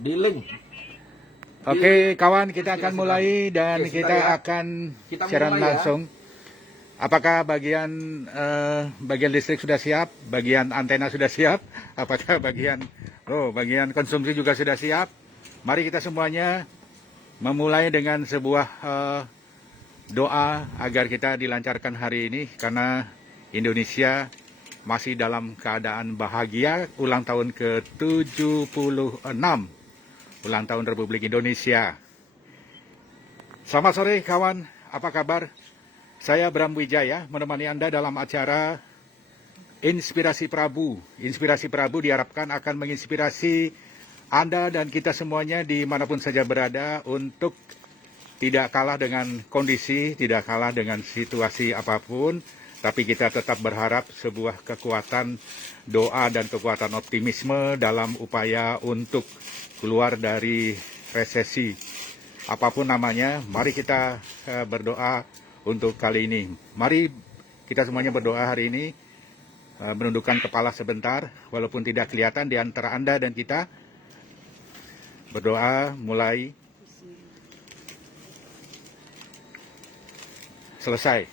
di link. Oke, kawan, kita akan mulai dan kita akan siaran langsung. Apakah bagian listrik sudah siap? Bagian antena sudah siap? Apakah bagian konsumsi juga sudah siap? Mari kita semuanya memulai dengan sebuah doa agar kita dilancarkan hari ini, karena Indonesia masih dalam keadaan bahagia ulang tahun ke-76. Ulang tahun Republik Indonesia. Selamat sore kawan, apa kabar? Saya Bram Wijaya menemani Anda dalam acara Inspirasi Prabu. Inspirasi Prabu diharapkan akan menginspirasi Anda dan kita semuanya dimanapun saja berada untuk tidak kalah dengan kondisi, tidak kalah dengan situasi apapun, tapi kita tetap berharap sebuah kekuatan doa dan kekuatan optimisme dalam upaya untuk keluar dari resesi. Apapun namanya, mari kita berdoa untuk kali ini. Mari kita semuanya berdoa hari ini, menundukkan kepala sebentar, walaupun tidak kelihatan di antara Anda dan kita. Berdoa mulai. Selesai.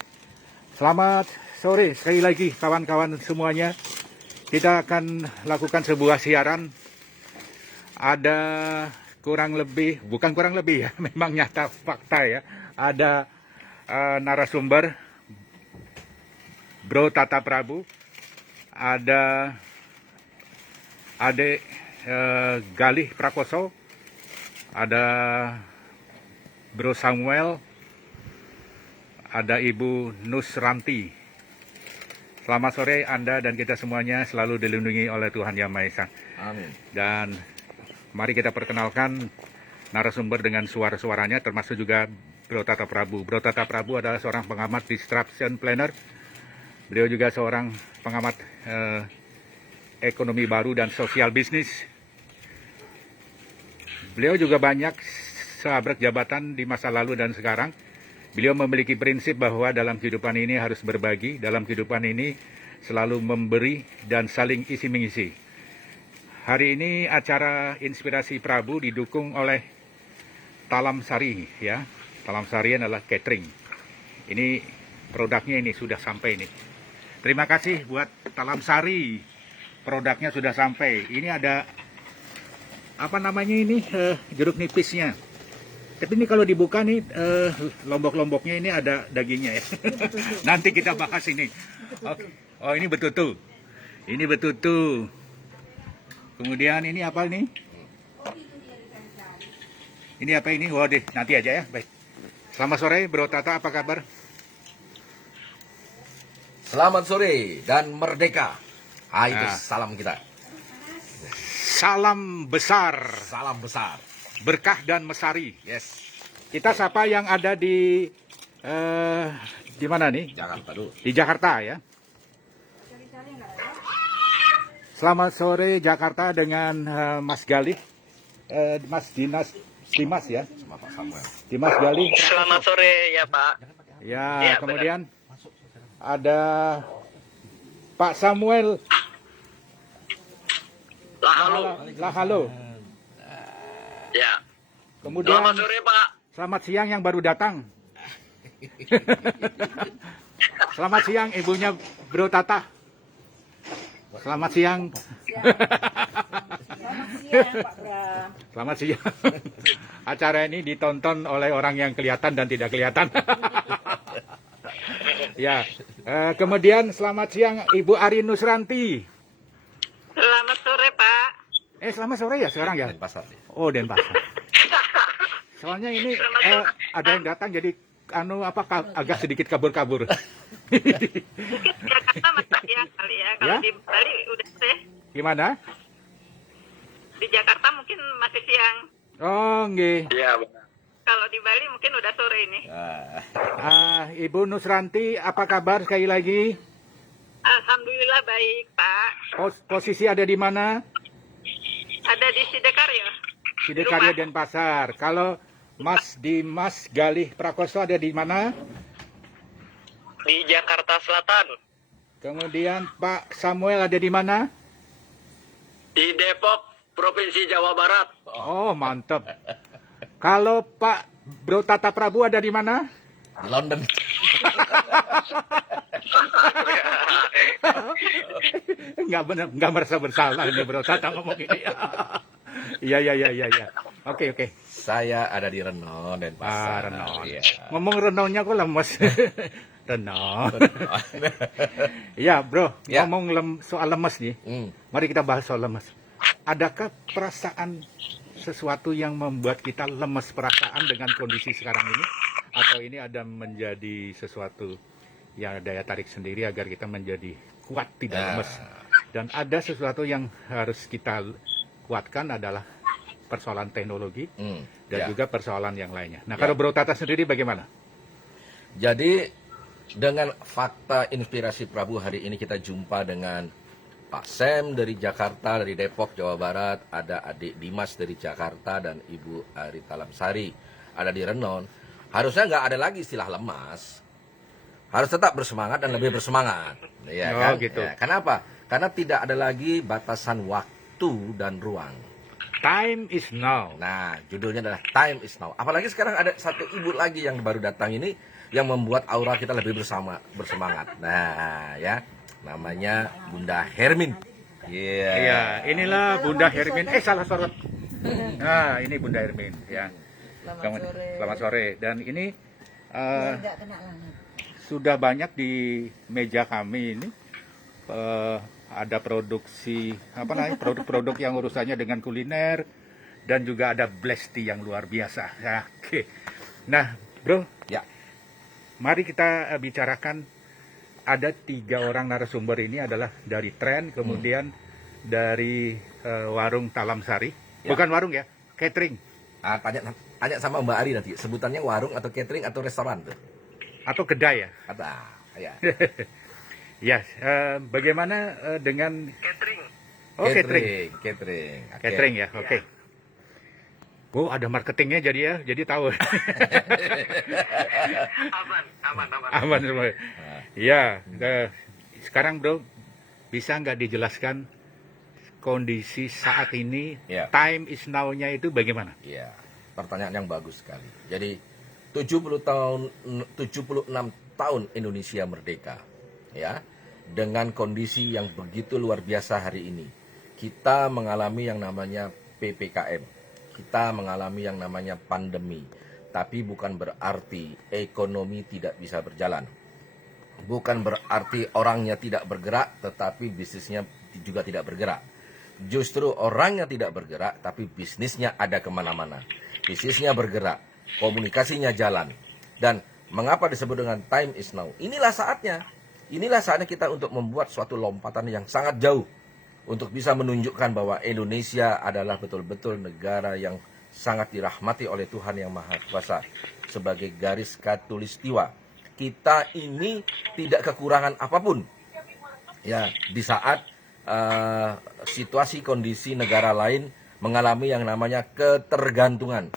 Selamat sore sekali lagi kawan-kawan semuanya. Kita akan lakukan sebuah siaran. Ada bukan kurang lebih ya, memang nyata fakta ya. Ada narasumber Bro Tata Prabu, ada Adik Galih Prakoso, ada Bro Samuel, ada Ibu Nusranti. Selamat sore, Anda dan kita semuanya selalu dilindungi oleh Tuhan Yang Maha Esa. Amin. Dan mari kita perkenalkan narasumber dengan suara-suaranya, termasuk juga Bro Tata Prabu. Bro Tata Prabu adalah seorang pengamat disruption planner. Beliau juga seorang pengamat ekonomi baru dan sosial bisnis. Beliau juga banyak sahabat jabatan di masa lalu dan sekarang. Beliau memiliki prinsip bahwa dalam kehidupan ini harus berbagi, dalam kehidupan ini selalu memberi dan saling isi-mengisi. Hari ini acara Inspirasi Prabu didukung oleh Talam Sari ya. Talam Sari adalah catering. Ini produknya ini sudah sampai ini. Terima kasih buat Talam Sari. Produknya sudah sampai. Ini ada apa namanya ini jeruk nipisnya. Tapi ini kalau dibuka nih lombok-lomboknya ini ada dagingnya ya. Nanti kita bahas ini. Oke. Oh, ini betutu. Ini betutu. Kemudian ini apa ini? Ini apa ini? Waduh, nanti aja ya. Baik. Selamat sore, Bro Tata, apa kabar? Selamat sore dan merdeka. Itu salam kita. Salam besar. Salam besar. Berkah dan mesari. Yes. Kita sapa yang ada di mana nih? Jakarta dulu. Di Jakarta ya. Selamat sore Jakarta dengan Mas Galih, Mas Dimas ya. Sama Pak Samuel. Dimas Galih. Selamat sore ya Pak. Ya, Ya, kemudian ada Pak Samuel. Halo. Halo. Ya. Kemudian Selamat sore Pak. selamat siang yang baru datang. Selamat siang ibunya Bro Tata. Selamat siang. Selamat siang Pak Bram. Selamat siang. Acara ini ditonton oleh orang yang kelihatan dan tidak kelihatan. Ya. Kemudian selamat siang Ibu Ari Nusranti. Selamat sore Pak. Selamat sore ya sekarang ya. Denpasar. Oh, Denpasar. Soalnya ini ada yang datang jadi agak sedikit kabur-kabur. Jakarta masih siang kali ya. Kalau Ya? di Bali udah sih. Gimana? Di Jakarta mungkin masih siang. Oh, nggih. Iya benar. Kalau di Bali mungkin udah sore ini. Ibu Nusranti, apa kabar sekali lagi? Alhamdulillah baik Pak. Posisi ada di mana? Ada di Sidekarya. Sidekarya Di rumah. Denpasar. Kalau Mas Dimas Galih Prakoso ada di mana? Di Jakarta Selatan. Kemudian Pak Samuel ada di mana? Di Depok Provinsi Jawa Barat. Oh, mantap. Kalau Pak Bro Tata Prabu ada di mana? Di London. Nggak benar, nggak merasa bersalah nih Bro Tata ngomong ini. Iya, iya, iya, iya. Oke, oke. Saya ada di Renon dan Pasar. Renon. Iya. Ngomong Renonnya kok lemes. Renon. Iya, Bro. Ya. Ngomong soal lemes nih. Mari kita bahas soal lemes. Adakah perasaan sesuatu yang membuat kita lemes perasaan dengan kondisi sekarang ini? Atau ini ada menjadi sesuatu yang daya tarik sendiri agar kita menjadi kuat, tidak lemes? Dan ada sesuatu yang harus kita kuatkan adalah persoalan teknologi dan juga persoalan yang lainnya. Nah, kalau Bro Tata sendiri bagaimana? Jadi dengan fakta inspirasi Prabu hari ini kita jumpa dengan Pak Sam dari Jakarta, dari Depok, Jawa Barat, ada adik Dimas dari Jakarta dan Ibu Ari Talamsari ada di Renon. Harusnya nggak ada lagi istilah lemas. Harus tetap bersemangat dan lebih bersemangat. Ya, Oh, kan? gitu. Ya, kenapa? Karena tidak ada lagi batasan waktu dan ruang. Time is now. Nah, judulnya adalah Time is Now. Apalagi sekarang ada satu ibu lagi yang baru datang ini yang membuat aura kita lebih bersemangat. Nah, ya, namanya Bunda Hermin. Iya. Iya, inilah Bunda Hermin. Salah sorot. Nah, ini Bunda Hermin. Ya. Selamat sore. Dan ini sudah banyak di meja kami ini. Ada produksi apa namanya, produk-produk yang urusannya dengan kuliner dan juga ada Blesti yang luar biasa. Ya, oke. Nah, Bro, Ya. mari kita bicarakan. Ada 3 orang narasumber ini adalah dari Tren, kemudian dari warung Talamsari, bukan warung ya, catering Tanya sama Mbak Ari nanti, sebutannya warung atau catering atau restoran tuh? atau kedai ya. Kata, ya. Ya, bagaimana dengan Catering. oh catering, Catering. Oke. catering ya, oke. Oh, ada marketingnya jadi tahu. Aman. Aman semua. Ya, sekarang Bro, bisa nggak dijelaskan kondisi saat ini, Ya. time is now-nya itu bagaimana? Iya, pertanyaan yang bagus sekali. Jadi 76 tahun Indonesia merdeka. Ya. Dengan kondisi yang begitu luar biasa hari ini. Kita mengalami yang namanya PPKM. Kita mengalami yang namanya pandemi. Tapi bukan berarti ekonomi tidak bisa berjalan. Bukan berarti orangnya tidak bergerak, tetapi bisnisnya juga tidak bergerak. Justru orangnya tidak bergerak, tapi bisnisnya ada kemana-mana. Bisnisnya bergerak, komunikasinya jalan. Dan mengapa disebut dengan time is now? Inilah saatnya. Inilah saatnya kita untuk membuat suatu lompatan yang sangat jauh. Untuk bisa menunjukkan bahwa Indonesia adalah betul-betul negara yang sangat dirahmati oleh Tuhan Yang Maha Kuasa. Sebagai garis khatulistiwa. Kita ini tidak kekurangan apapun. Ya, di saat situasi kondisi negara lain mengalami yang namanya ketergantungan.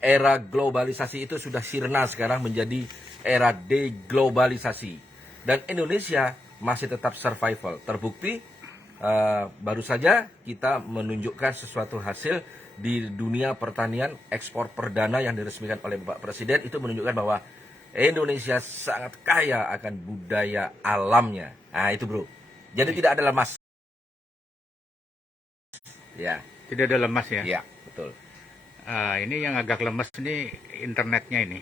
Era globalisasi itu sudah sirna sekarang menjadi era deglobalisasi. Dan Indonesia masih tetap survival. Terbukti baru saja kita menunjukkan sesuatu hasil di dunia pertanian, ekspor perdana yang diresmikan oleh Bapak Presiden itu menunjukkan bahwa Indonesia sangat kaya akan budaya alamnya. Nah itu bro. Jadi tidak ada lemas. Ya. Tidak ada lemas ya? Ya, betul. Ini yang agak lemes nih internetnya ini.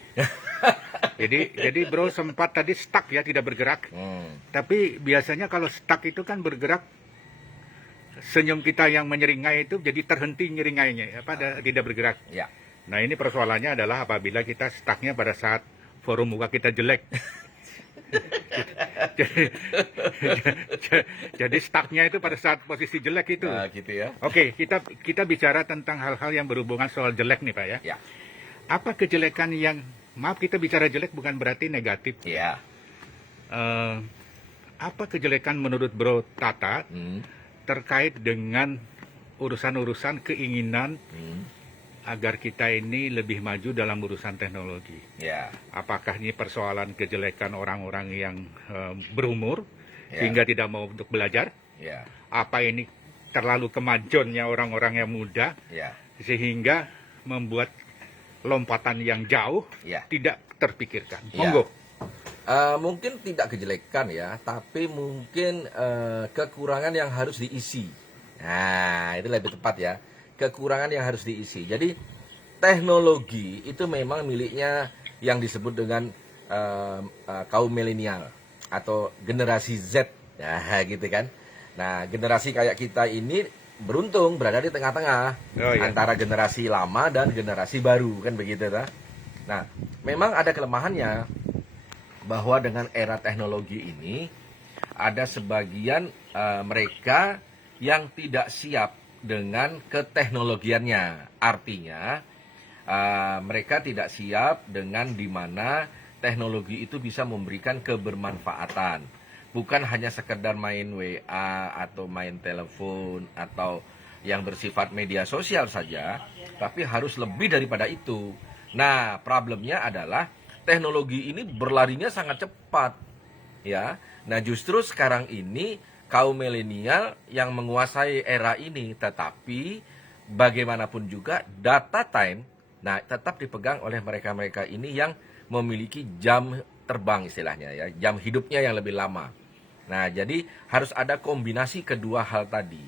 Jadi Bro sempat tadi stuck ya, tidak bergerak. Tapi biasanya kalau stuck itu kan bergerak, senyum kita yang menyeringai itu jadi terhenti nyeringainya, tidak bergerak. Ya. Nah ini persoalannya adalah apabila kita stucknya pada saat forum muka kita jelek. Jadi stucknya itu pada saat posisi jelek itu. Nah, gitu ya. Oke, kita bicara tentang hal-hal yang berhubungan soal jelek nih Pak ya. Ya. Apa kejelekan yang, maaf kita bicara jelek bukan berarti negatif. Ya. Apa kejelekan menurut Bro Tata terkait dengan urusan-urusan keinginan agar kita ini lebih maju dalam urusan teknologi? Ya. Apakah ini persoalan kejelekan orang-orang yang berumur Ya. sehingga tidak mau untuk belajar? Ya. Apa ini terlalu kemajonnya orang-orang yang muda Ya, sehingga membuat lompatan yang jauh ya. tidak terpikirkan. Ya. Monggo. Mungkin tidak kejelekan ya, tapi mungkin kekurangan yang harus diisi. Nah, itu lebih tepat ya. Kekurangan yang harus diisi. Jadi teknologi itu memang miliknya yang disebut dengan kaum milenial atau generasi Z. Nah, gitu kan. Nah, generasi kayak kita ini beruntung berada di tengah-tengah Oh, iya. antara generasi lama dan generasi baru, kan begitu ta? Nah, memang ada kelemahannya bahwa dengan era teknologi ini ada sebagian mereka yang tidak siap dengan keteknologiannya. Artinya mereka tidak siap dengan di mana teknologi itu bisa memberikan kebermanfaatan. Bukan hanya sekedar main WA atau main telepon atau yang bersifat media sosial saja, tapi harus lebih daripada itu. Nah, problemnya adalah teknologi ini berlarinya sangat cepat, ya. Nah, justru sekarang ini kaum milenial yang menguasai era ini, tetapi bagaimanapun juga data time, nah tetap dipegang oleh mereka-mereka ini yang memiliki jam terbang istilahnya ya, jam hidupnya yang lebih lama. Nah, jadi harus ada kombinasi kedua hal tadi.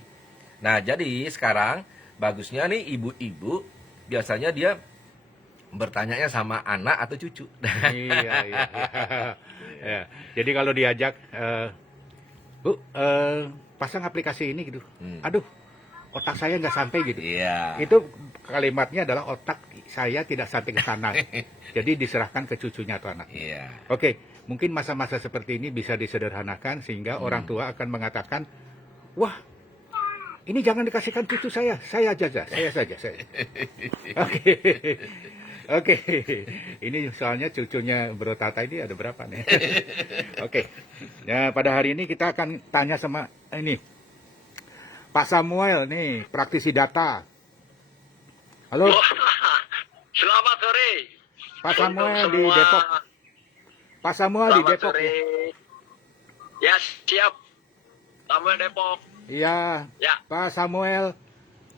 Nah, jadi sekarang bagusnya nih ibu-ibu biasanya dia bertanyanya sama anak atau cucu. Iya, iya. Ya. Jadi kalau diajak, Bu, pasang aplikasi ini gitu. Aduh, otak saya nggak sampai gitu. Iya. Itu kalimatnya adalah otak saya tidak sampai ke sana. Jadi diserahkan ke cucunya atau anak. Iya. Oke, mungkin masa-masa seperti ini bisa disederhanakan sehingga orang tua akan mengatakan, wah, ini jangan dikasihkan cucu saya saja. Oke. Oke, ini soalnya cucunya Bro Tata ini ada berapa nih? Oke, ya pada hari ini kita akan tanya sama ini Pak Samuel nih, praktisi data. Halo, Selamat sore. Pak Samuel Untuk di semua. Depok. Pak Samuel di Selamat Depok. sore. Ya, siap. Samuel Depok. Iya, Ya, Pak Samuel,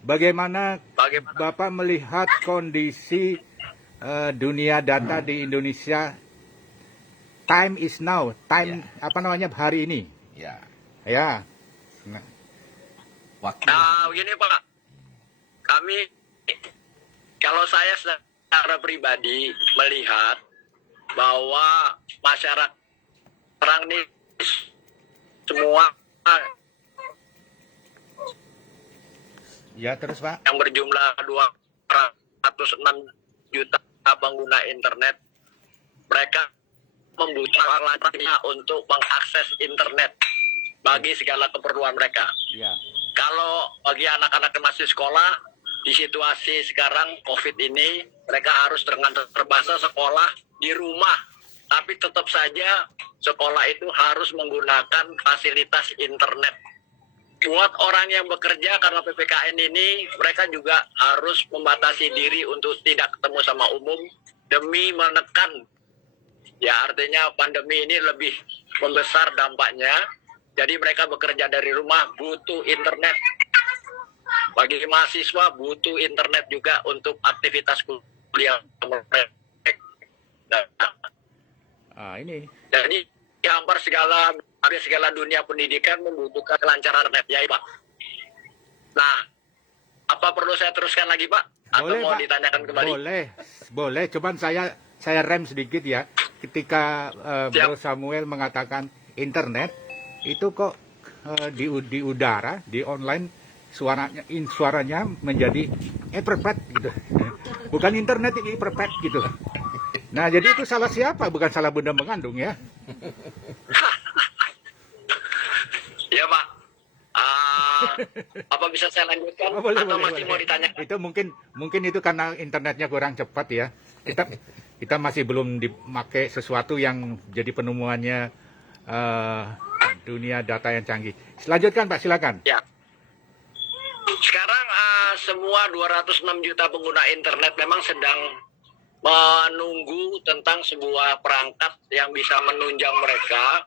bagaimana bagaimana? Bapak melihat kondisi dunia data di Indonesia? Time is now, time apa namanya hari ini? Ya. Ya. Nah, Waktu. Nah, begini Pak. Kami, kalau saya secara pribadi melihat bahwa masyarakat sekarang ini semua ya terus Pak. yang berjumlah 206 juta pengguna internet, mereka membutuhkan alatnya untuk mengakses internet bagi segala keperluan mereka. Ya. Kalau bagi anak-anak yang masih sekolah, di situasi sekarang COVID ini, mereka harus dengan terbatas sekolah di rumah. Tapi tetap saja sekolah itu harus menggunakan fasilitas internet. Buat orang yang bekerja karena PPKN ini, mereka juga harus membatasi diri untuk tidak ketemu sama umum demi menekan. Ya, artinya pandemi ini lebih membesar dampaknya. Jadi mereka bekerja dari rumah, butuh internet. Bagi mahasiswa butuh internet juga untuk aktivitas kuliah mereka. Ini. Jadi hampir segala dunia pendidikan membutuhkan kelancaran internet ya Pak. Nah, apa perlu saya teruskan lagi Pak? Atau Boleh, mau Pak. ditanyakan kembali? Boleh. Cuman saya rem sedikit ya. Ketika Bro Samuel mengatakan internet, itu kok di udara, di online suaranya menjadi eperpet gitu. Bukan internet, ini eperpet gitu. Nah, jadi itu salah siapa? Bukan salah bunda mengandung ya. Ya Pak. Apa bisa saya lanjutkan? Oh, boleh. Masih mau ditanyakan? Itu mungkin itu karena internetnya kurang cepat ya. Kita masih belum dipakai sesuatu yang jadi penemuannya dunia data yang canggih. Lanjutkan Pak, silakan. Ya. Sekarang semua 206 juta pengguna internet memang sedang menunggu tentang sebuah perangkat yang bisa menunjang mereka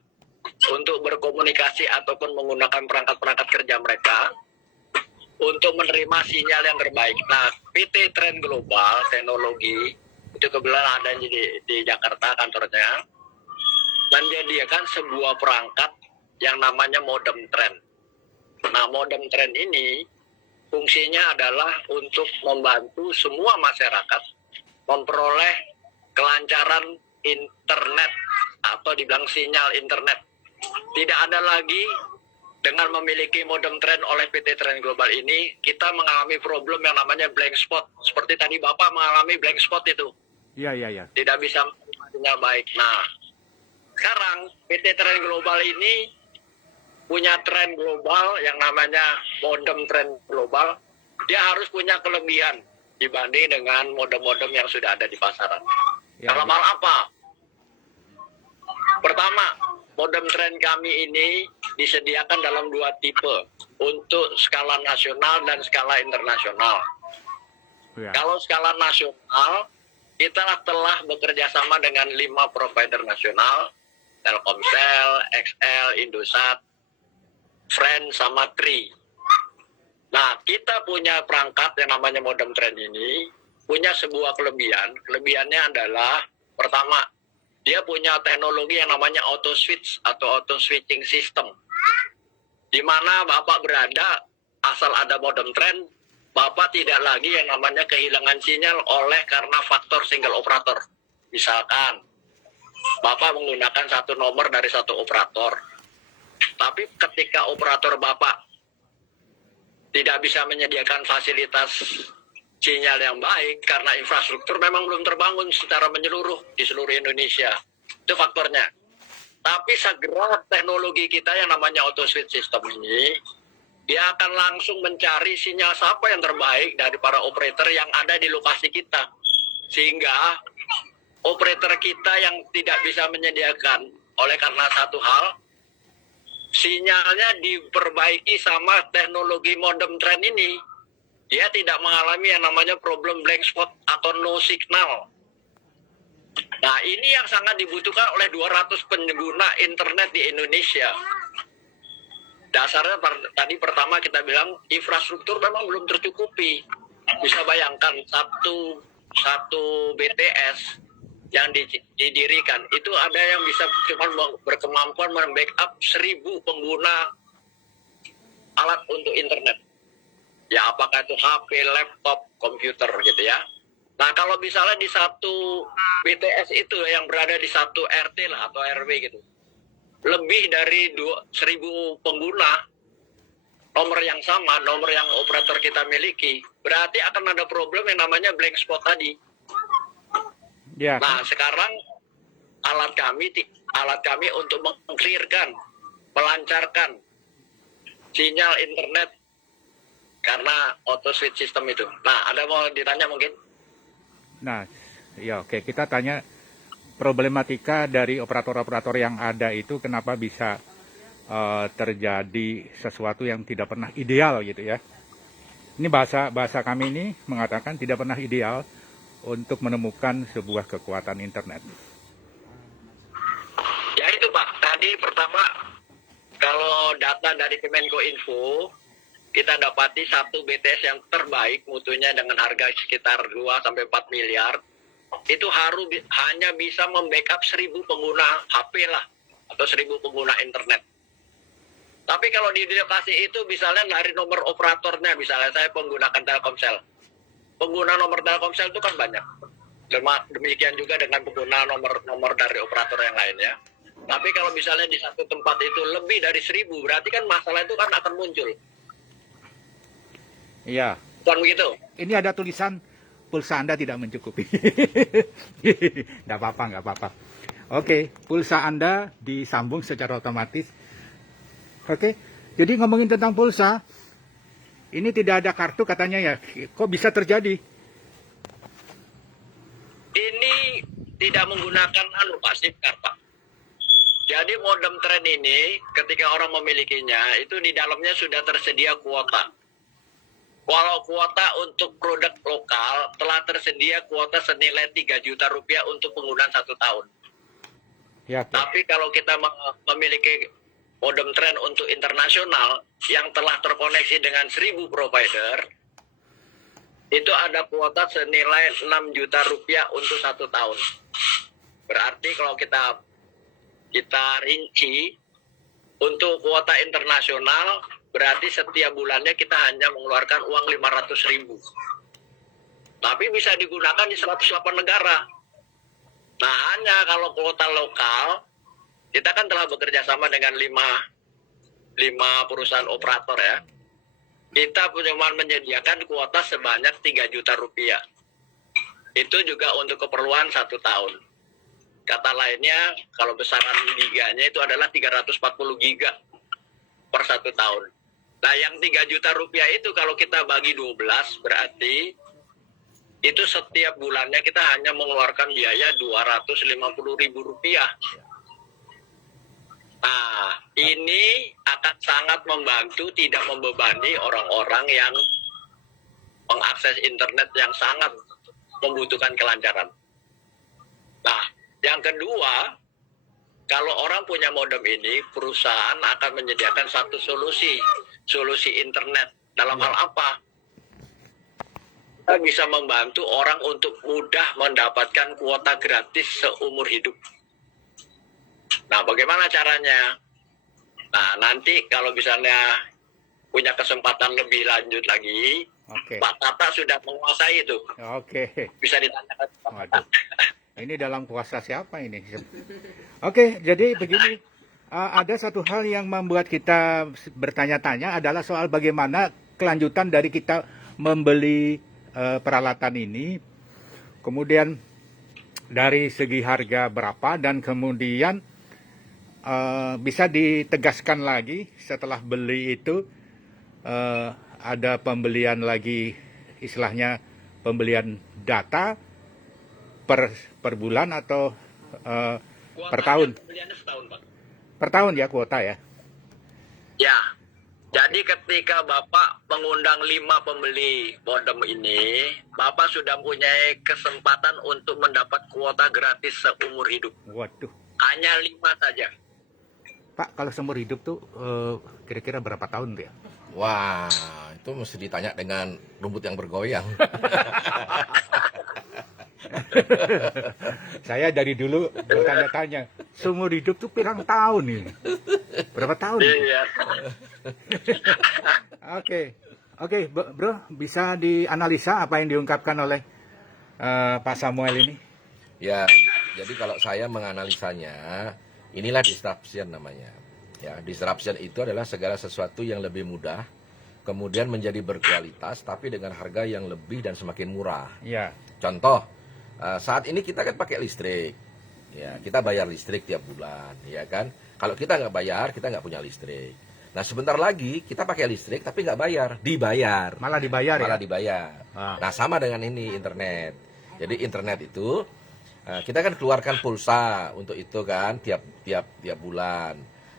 untuk berkomunikasi ataupun menggunakan perangkat-perangkat kerja mereka. untuk menerima sinyal yang terbaik. Nah, PT Trend Global Teknologi itu kebetulan ada di Jakarta kantornya, menyediakan sebuah perangkat yang namanya modem trend. Nah, modem trend ini fungsinya adalah untuk membantu semua masyarakat memperoleh kelancaran internet atau dibilang sinyal internet. Tidak ada lagi dengan memiliki modem trend oleh PT Trend Global ini, kita mengalami problem yang namanya blank spot. Seperti tadi Bapak mengalami blank spot itu. Iya. Tidak bisa sinyal baik. Nah, sekarang PT Trend Global ini punya trend global yang namanya modem trend global. Dia harus punya kelebihan dibanding dengan modem-modem yang sudah ada di pasaran. Ya, Dalam hal apa? Pertama, modem trend kami ini disediakan dalam 2 tipe untuk skala nasional dan skala internasional. Ya. Kalau skala nasional, kita telah bekerja sama dengan 5 provider nasional, Telkomsel, XL, Indosat, Friend, sama Tri. Nah, kita punya perangkat yang namanya modem trend ini, punya sebuah kelebihan. Kelebihannya adalah, pertama, dia punya teknologi yang namanya auto switch atau auto switching system. Di mana Bapak berada, asal ada modem trend, Bapak tidak lagi yang namanya kehilangan sinyal oleh karena faktor single operator. Misalkan, Bapak menggunakan satu nomor dari satu operator. Tapi ketika operator Bapak tidak bisa menyediakan fasilitas sinyal yang baik karena infrastruktur memang belum terbangun secara menyeluruh di seluruh Indonesia. Itu faktornya. Tapi segera teknologi kita yang namanya auto switch system ini, dia akan langsung mencari sinyal siapa yang terbaik dari para operator yang ada di lokasi kita. Sehingga operator kita yang tidak bisa menyediakan oleh karena satu hal, sinyalnya diperbaiki sama teknologi modem trend ini. Dia tidak mengalami yang namanya problem blank spot atau no signal. Nah, ini yang sangat dibutuhkan oleh 200 pengguna internet di Indonesia. Dasarnya tadi pertama kita bilang infrastruktur memang belum tercukupi. Bisa bayangkan satu BTS yang didirikan itu ada yang bisa cuma berkemampuan membackup 1000 pengguna alat untuk internet. Ya, apakah itu HP, laptop, komputer gitu ya. Nah, kalau misalnya di satu BTS itu yang berada di satu RT lah atau RW gitu, lebih dari 1000 pengguna, nomor yang sama, nomor yang operator kita miliki, berarti akan ada problem yang namanya blank spot tadi. Ya. Nah, sekarang alat kami untuk mengclearkan, melancarkan sinyal internet karena auto switch system itu. Nah, ada mau ditanya mungkin? Nah, ya oke. Kita tanya problematika dari operator-operator yang ada itu kenapa bisa terjadi sesuatu yang tidak pernah ideal gitu ya. Ini bahasa kami ini mengatakan tidak pernah ideal untuk menemukan sebuah kekuatan internet. Ya itu Pak, tadi pertama kalau data dari Kemenkominfo, kita dapati satu BTS yang terbaik mutunya dengan harga sekitar 2-4 miliar, itu hanya bisa membackup 1000 pengguna HP lah, atau 1000 pengguna internet. Tapi kalau di lokasi itu misalnya dari nomor operatornya, misalnya saya menggunakan Telkomsel. Pengguna nomor Telkomsel itu kan banyak. Demikian juga dengan pengguna nomor dari operator yang lainnya. Tapi kalau misalnya di satu tempat itu lebih dari 1000, berarti kan masalah itu kan akan muncul. Iya. Bukan begitu? Ini ada tulisan pulsa Anda tidak mencukupi. Nggak apa-apa. Oke, pulsa Anda disambung secara otomatis. Oke, jadi ngomongin tentang pulsa, ini tidak ada kartu katanya ya. Kok bisa terjadi? Ini tidak menggunakan Pak, SIM card Pak. Jadi modem trend ini ketika orang memilikinya itu di dalamnya sudah tersedia kuota. Walau kuota untuk produk lokal telah tersedia kuota senilai 3 juta rupiah untuk penggunaan 1 tahun. Ya, Tapi kalau kita memiliki modem trend untuk internasional yang telah terkoneksi dengan 1.000 provider, itu ada kuota senilai 6 juta rupiah untuk 1 tahun. Berarti kalau kita rinci, untuk kuota internasional berarti setiap bulannya kita hanya mengeluarkan uang 500.000. Tapi bisa digunakan di 108 negara. Nah, hanya kalau kuota lokal, kita kan telah bekerja sama dengan 5 perusahaan operator ya. Kita cuma menyediakan kuota sebanyak 3 juta rupiah. Itu juga untuk keperluan 1 tahun. Kata lainnya, kalau besaran giganya itu adalah 340 giga per 1 tahun. Nah, yang 3 juta rupiah itu kalau kita bagi 12, berarti itu setiap bulannya kita hanya mengeluarkan biaya 250.000 rupiah. Nah, ini akan sangat membantu, tidak membebani orang-orang yang mengakses internet yang sangat membutuhkan kelancaran. Nah, yang kedua, kalau orang punya modem ini, perusahaan akan menyediakan satu solusi internet. Dalam hal apa? Kita bisa membantu orang untuk mudah mendapatkan kuota gratis seumur hidup. Nah, bagaimana caranya? Nah, nanti kalau misalnya punya kesempatan lebih lanjut lagi, Pak Tata sudah menguasai itu. Bisa ditanyakan. Waduh. Ini dalam puasa siapa ini? Oke, jadi begini. Ada satu hal yang membuat kita bertanya-tanya adalah soal bagaimana kelanjutan dari kita membeli peralatan ini. Kemudian dari segi harga berapa dan kemudian bisa ditegaskan lagi setelah beli itu ada pembelian lagi, istilahnya pembelian data per bulan atau per tahun? Setahun, Pak. Per tahun ya kuota ya? Ya, jadi ketika Bapak mengundang 5 pembeli modem ini, Bapak sudah punya kesempatan untuk mendapat kuota gratis seumur hidup. Waduh. Hanya 5 saja. Pak, kalau seumur hidup tuh kira-kira berapa tahun tuh ya? Wah, itu mesti ditanya dengan rumput yang bergoyang. Saya dari dulu bertanya-tanya, seumur hidup tuh pirang tahun ini? Berapa tahun? Iya. Oke, bro, bisa dianalisa apa yang diungkapkan oleh Pak Samuel ini? Ya, jadi kalau saya menganalisanya, inilah disruption namanya. Ya, disruption itu adalah segala sesuatu yang lebih mudah, kemudian menjadi berkualitas, tapi dengan harga yang lebih dan semakin murah. Ya. Contoh, saat ini kita kan pakai listrik, ya kita bayar listrik tiap bulan, ya kan? Kalau kita nggak bayar, kita nggak punya listrik. Nah, sebentar lagi kita pakai listrik tapi nggak bayar, dibayar. Malah dibayar Malah ya? dibayar. Ah. Nah, sama dengan ini internet. Jadi internet itu kita kan keluarkan pulsa untuk itu kan tiap bulan.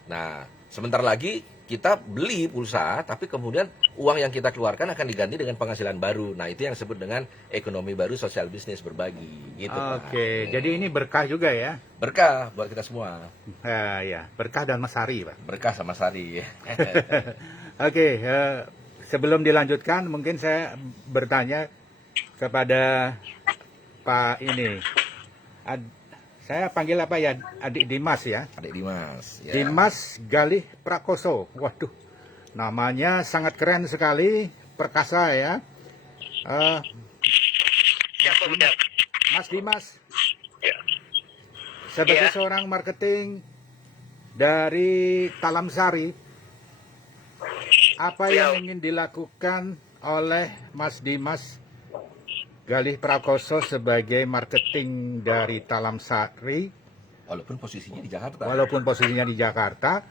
Nah, sebentar lagi kita beli pulsa, tapi kemudian uang yang kita keluarkan akan diganti dengan penghasilan baru. Nah, itu yang disebut dengan ekonomi baru, social business, berbagi. Gitu, Oke, jadi ini berkah juga ya? Berkah buat kita semua. Ya, berkah dan mesari, Pak. Berkah sama sari. Oke, sebelum dilanjutkan, mungkin saya bertanya kepada Pak ini. Saya panggil apa ya? Adik Dimas ya? Adik Dimas. Ya. Dimas Galih Prakoso. Waduh, namanya sangat keren sekali, perkasa ya. Siapa benar? Mas Dimas, Ya. sebagai Ya. seorang marketing dari Talamsari, apa yang ingin dilakukan oleh Mas Dimas Galih Prakoso sebagai marketing dari Talamsari, Walaupun posisinya di Jakarta. walaupun posisinya di Jakarta,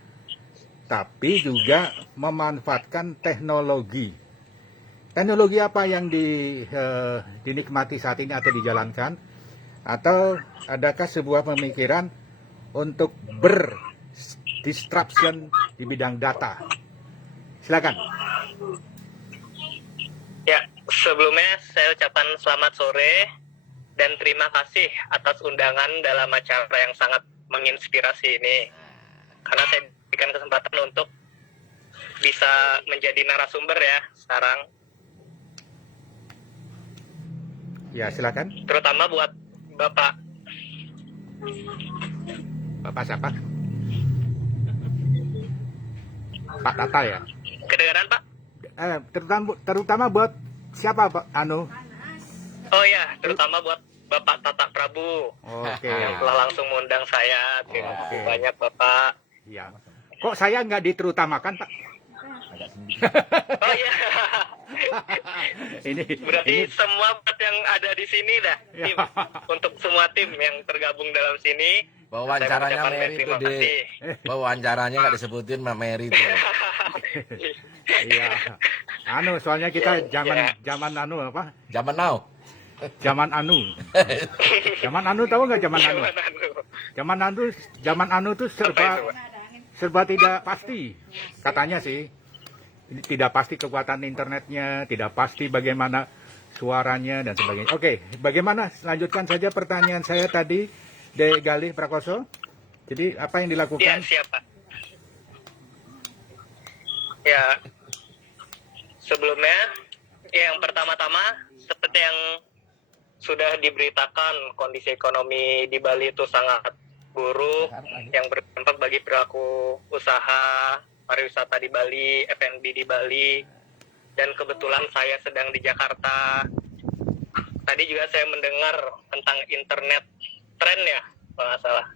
tapi juga memanfaatkan teknologi. Teknologi apa yang dinikmati saat ini atau dijalankan? Atau adakah sebuah pemikiran untuk berdisruption di bidang data? Silakan. Ya, sebelumnya saya ucapkan selamat sore dan terima kasih atas undangan dalam acara yang sangat menginspirasi ini. Karena saya memberikan kesempatan untuk bisa menjadi narasumber ya sekarang. Ya, silakan. Terutama buat Bapak. Bapak siapa? Pak Tata ya. Kedengaran Pak? Terutama buat siapa Pak? Oh ya, terutama buat Bapak Tata Prabu Oke. yang telah langsung mengundang saya. Terima kasih Oke. banyak Bapak. Ya. Kok saya nggak diterutamakan Pak? Oh iya. ini Berarti semua buat yang ada di sini dah. Ya. Tim. Untuk semua tim yang tergabung dalam sini. Wawancaranya saya mengucapkan Mary itu terima deh. kasih. Wawancaranya nggak disebutin Mbak Mary itu. Iya. Soalnya kita zaman apa? Zaman now. Zaman Zaman tahu nggak zaman anu? Zaman anu tuh serba tidak pasti. Katanya sih. Tidak pasti kekuatan internetnya, tidak pasti bagaimana suaranya dan sebagainya. Oke, bagaimana? Lanjutkan saja pertanyaan saya tadi, De Galih Prakoso. Jadi apa yang Ya, dilakukan? siapa? Ya, sebelumnya, yang pertama-tama, seperti yang sudah diberitakan, kondisi ekonomi di Bali itu sangat buruk, yang berdampak bagi perilaku usaha, pariwisata di Bali, F&B di Bali, dan kebetulan saya sedang di Jakarta. Tadi juga saya mendengar tentang internet tren ya, kalau nggak salah.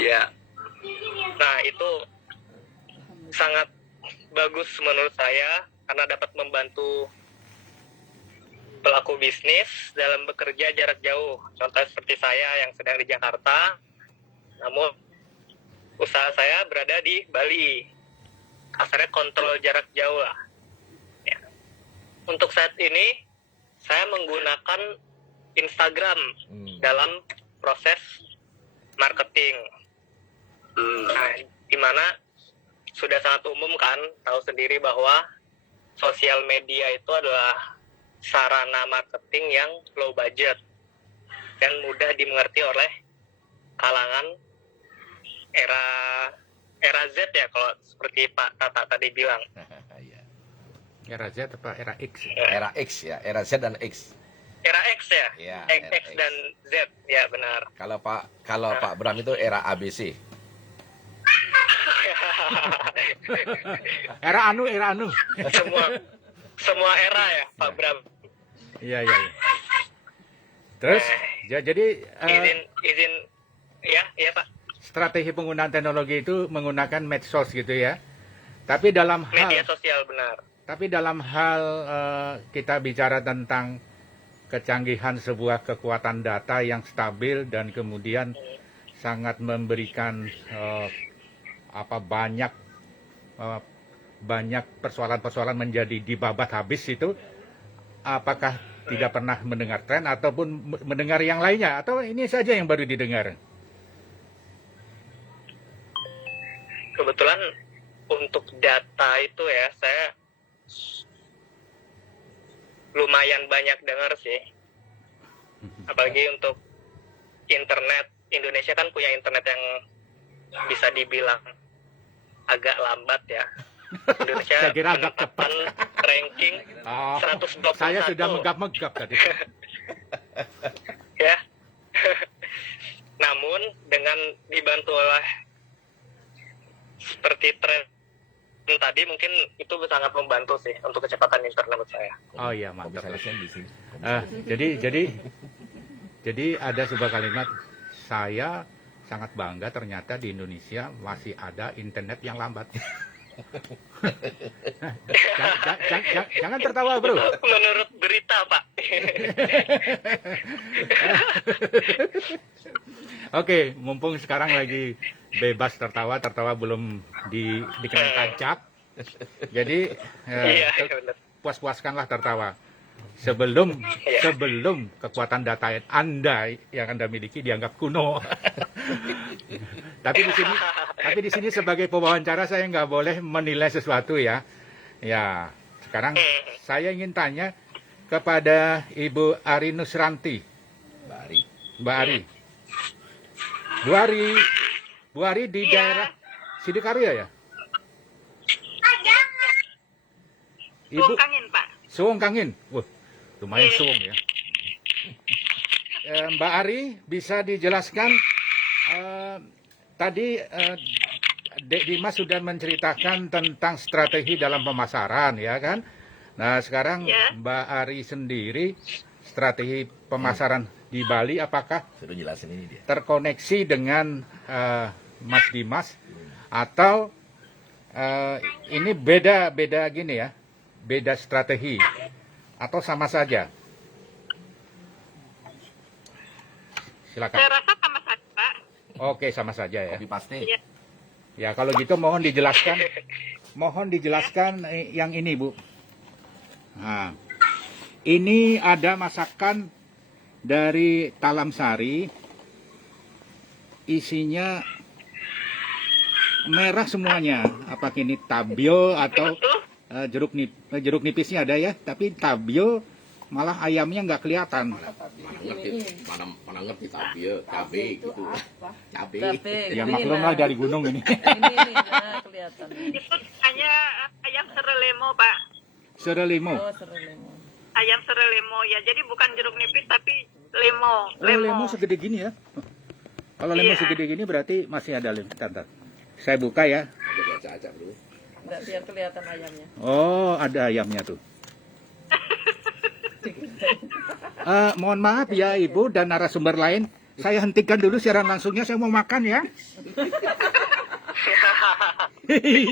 Ya. Nah, itu sangat bagus menurut saya karena dapat membantu pelaku bisnis dalam bekerja jarak jauh. Contohnya seperti saya yang sedang di Jakarta, namun usaha saya berada di Bali. Kasarnya kontrol jarak jauh lah. Ya. Untuk saat ini, saya menggunakan Instagram dalam proses marketing. Nah, di mana sudah sangat umum kan, tahu sendiri bahwa sosial media itu adalah sarana marketing yang low budget dan mudah dimengerti oleh kalangan era Z ya, kalau seperti Pak Tata tadi bilang. Era Z apa era X? Era X ya, era Z dan X. Era X ya, Ya, X era X. dan Z ya, benar. Kalau Pak Bram itu era ABC. Era anu. semua era ya, Pak Bram. Iya. Terus, jadi izin ya Pak. strategi penggunaan teknologi itu menggunakan medsos gitu ya. Tapi dalam Media hal sosial benar. kita bicara tentang kecanggihan sebuah kekuatan data yang stabil dan kemudian sangat memberikan banyak persoalan-persoalan menjadi dibabat habis itu, apakah tidak pernah mendengar tren ataupun mendengar yang lainnya atau ini saja yang baru didengar? Kebetulan untuk data itu ya, saya lumayan banyak dengar sih. Apalagi untuk internet, Indonesia kan punya internet yang bisa dibilang agak lambat ya. Indonesia Saya kira agak menetapkan ranking 121. Saya sudah megap-megap tadi. Ya. Namun dengan dibantu oleh seperti tren tadi, mungkin itu sangat membantu sih untuk kecepatan internet menurut saya. Oh iya, mantap. Di sini. Jadi ada sebuah kalimat, saya sangat bangga ternyata di Indonesia masih ada internet yang lambat. Jangan tertawa bro. Menurut berita Pak. Oke, mumpung sekarang lagi bebas tertawa belum dikenai pajak. Jadi Iya, benar. puas-puaskanlah tertawa. Sebelum kekuatan data Anda yang Anda miliki dianggap kuno. Tapi di sini sebagai pewawancara saya nggak boleh menilai sesuatu ya. Ya, sekarang saya ingin tanya kepada Ibu Ari Nusranti. Mbak Ari. Bu Ari di daerah Sidikarya ya? Ibu Suung Kangin, Pak. Suung Kangin. Wah, lumayan Iya. suung ya. Mbak Ari bisa dijelaskan tadi Dek Dimas sudah menceritakan tentang strategi dalam pemasaran ya kan. Nah sekarang Ya. Mbak Ari sendiri strategi pemasaran di Bali apakah Sudah jelasin ini dia. terkoneksi dengan Mas Dimas atau ini beda gini ya, beda strategi atau sama saja? Silakan. Saya rasa sama saja, Pak. Oke, sama saja ya. Kopi paste. Iya. Ya, kalau gitu mohon dijelaskan. Mohon dijelaskan yang ini, Bu. Nah, ini ada masakan dari talam sari. Isinya merah semuanya. Apakah ini tabio atau jeruk nipisnya ada ya, tapi tabio malah ayamnya nggak kelihatan. Mana ngerti cabe gitu. Cabe. Ya maklumlah dari gunung ini. Ini nah, kelihatan. Itu hanya ayam serelemo, Pak. Serelimo. Oh, seru lemon. Ayam serelemo ya. Jadi bukan jeruk nipis tapi lemo. Oh, lemo segede gini ya. Kalau lemo Iya. segede gini berarti masih ada lemo. Bentar. Saya buka ya. Ada baca-baca, Bro. Enggak biar kelihatan ayamnya. Oh, ada ayamnya tuh. Mohon maaf ya Ibu dan narasumber lain. Saya hentikan dulu siaran langsungnya. Saya mau makan ya.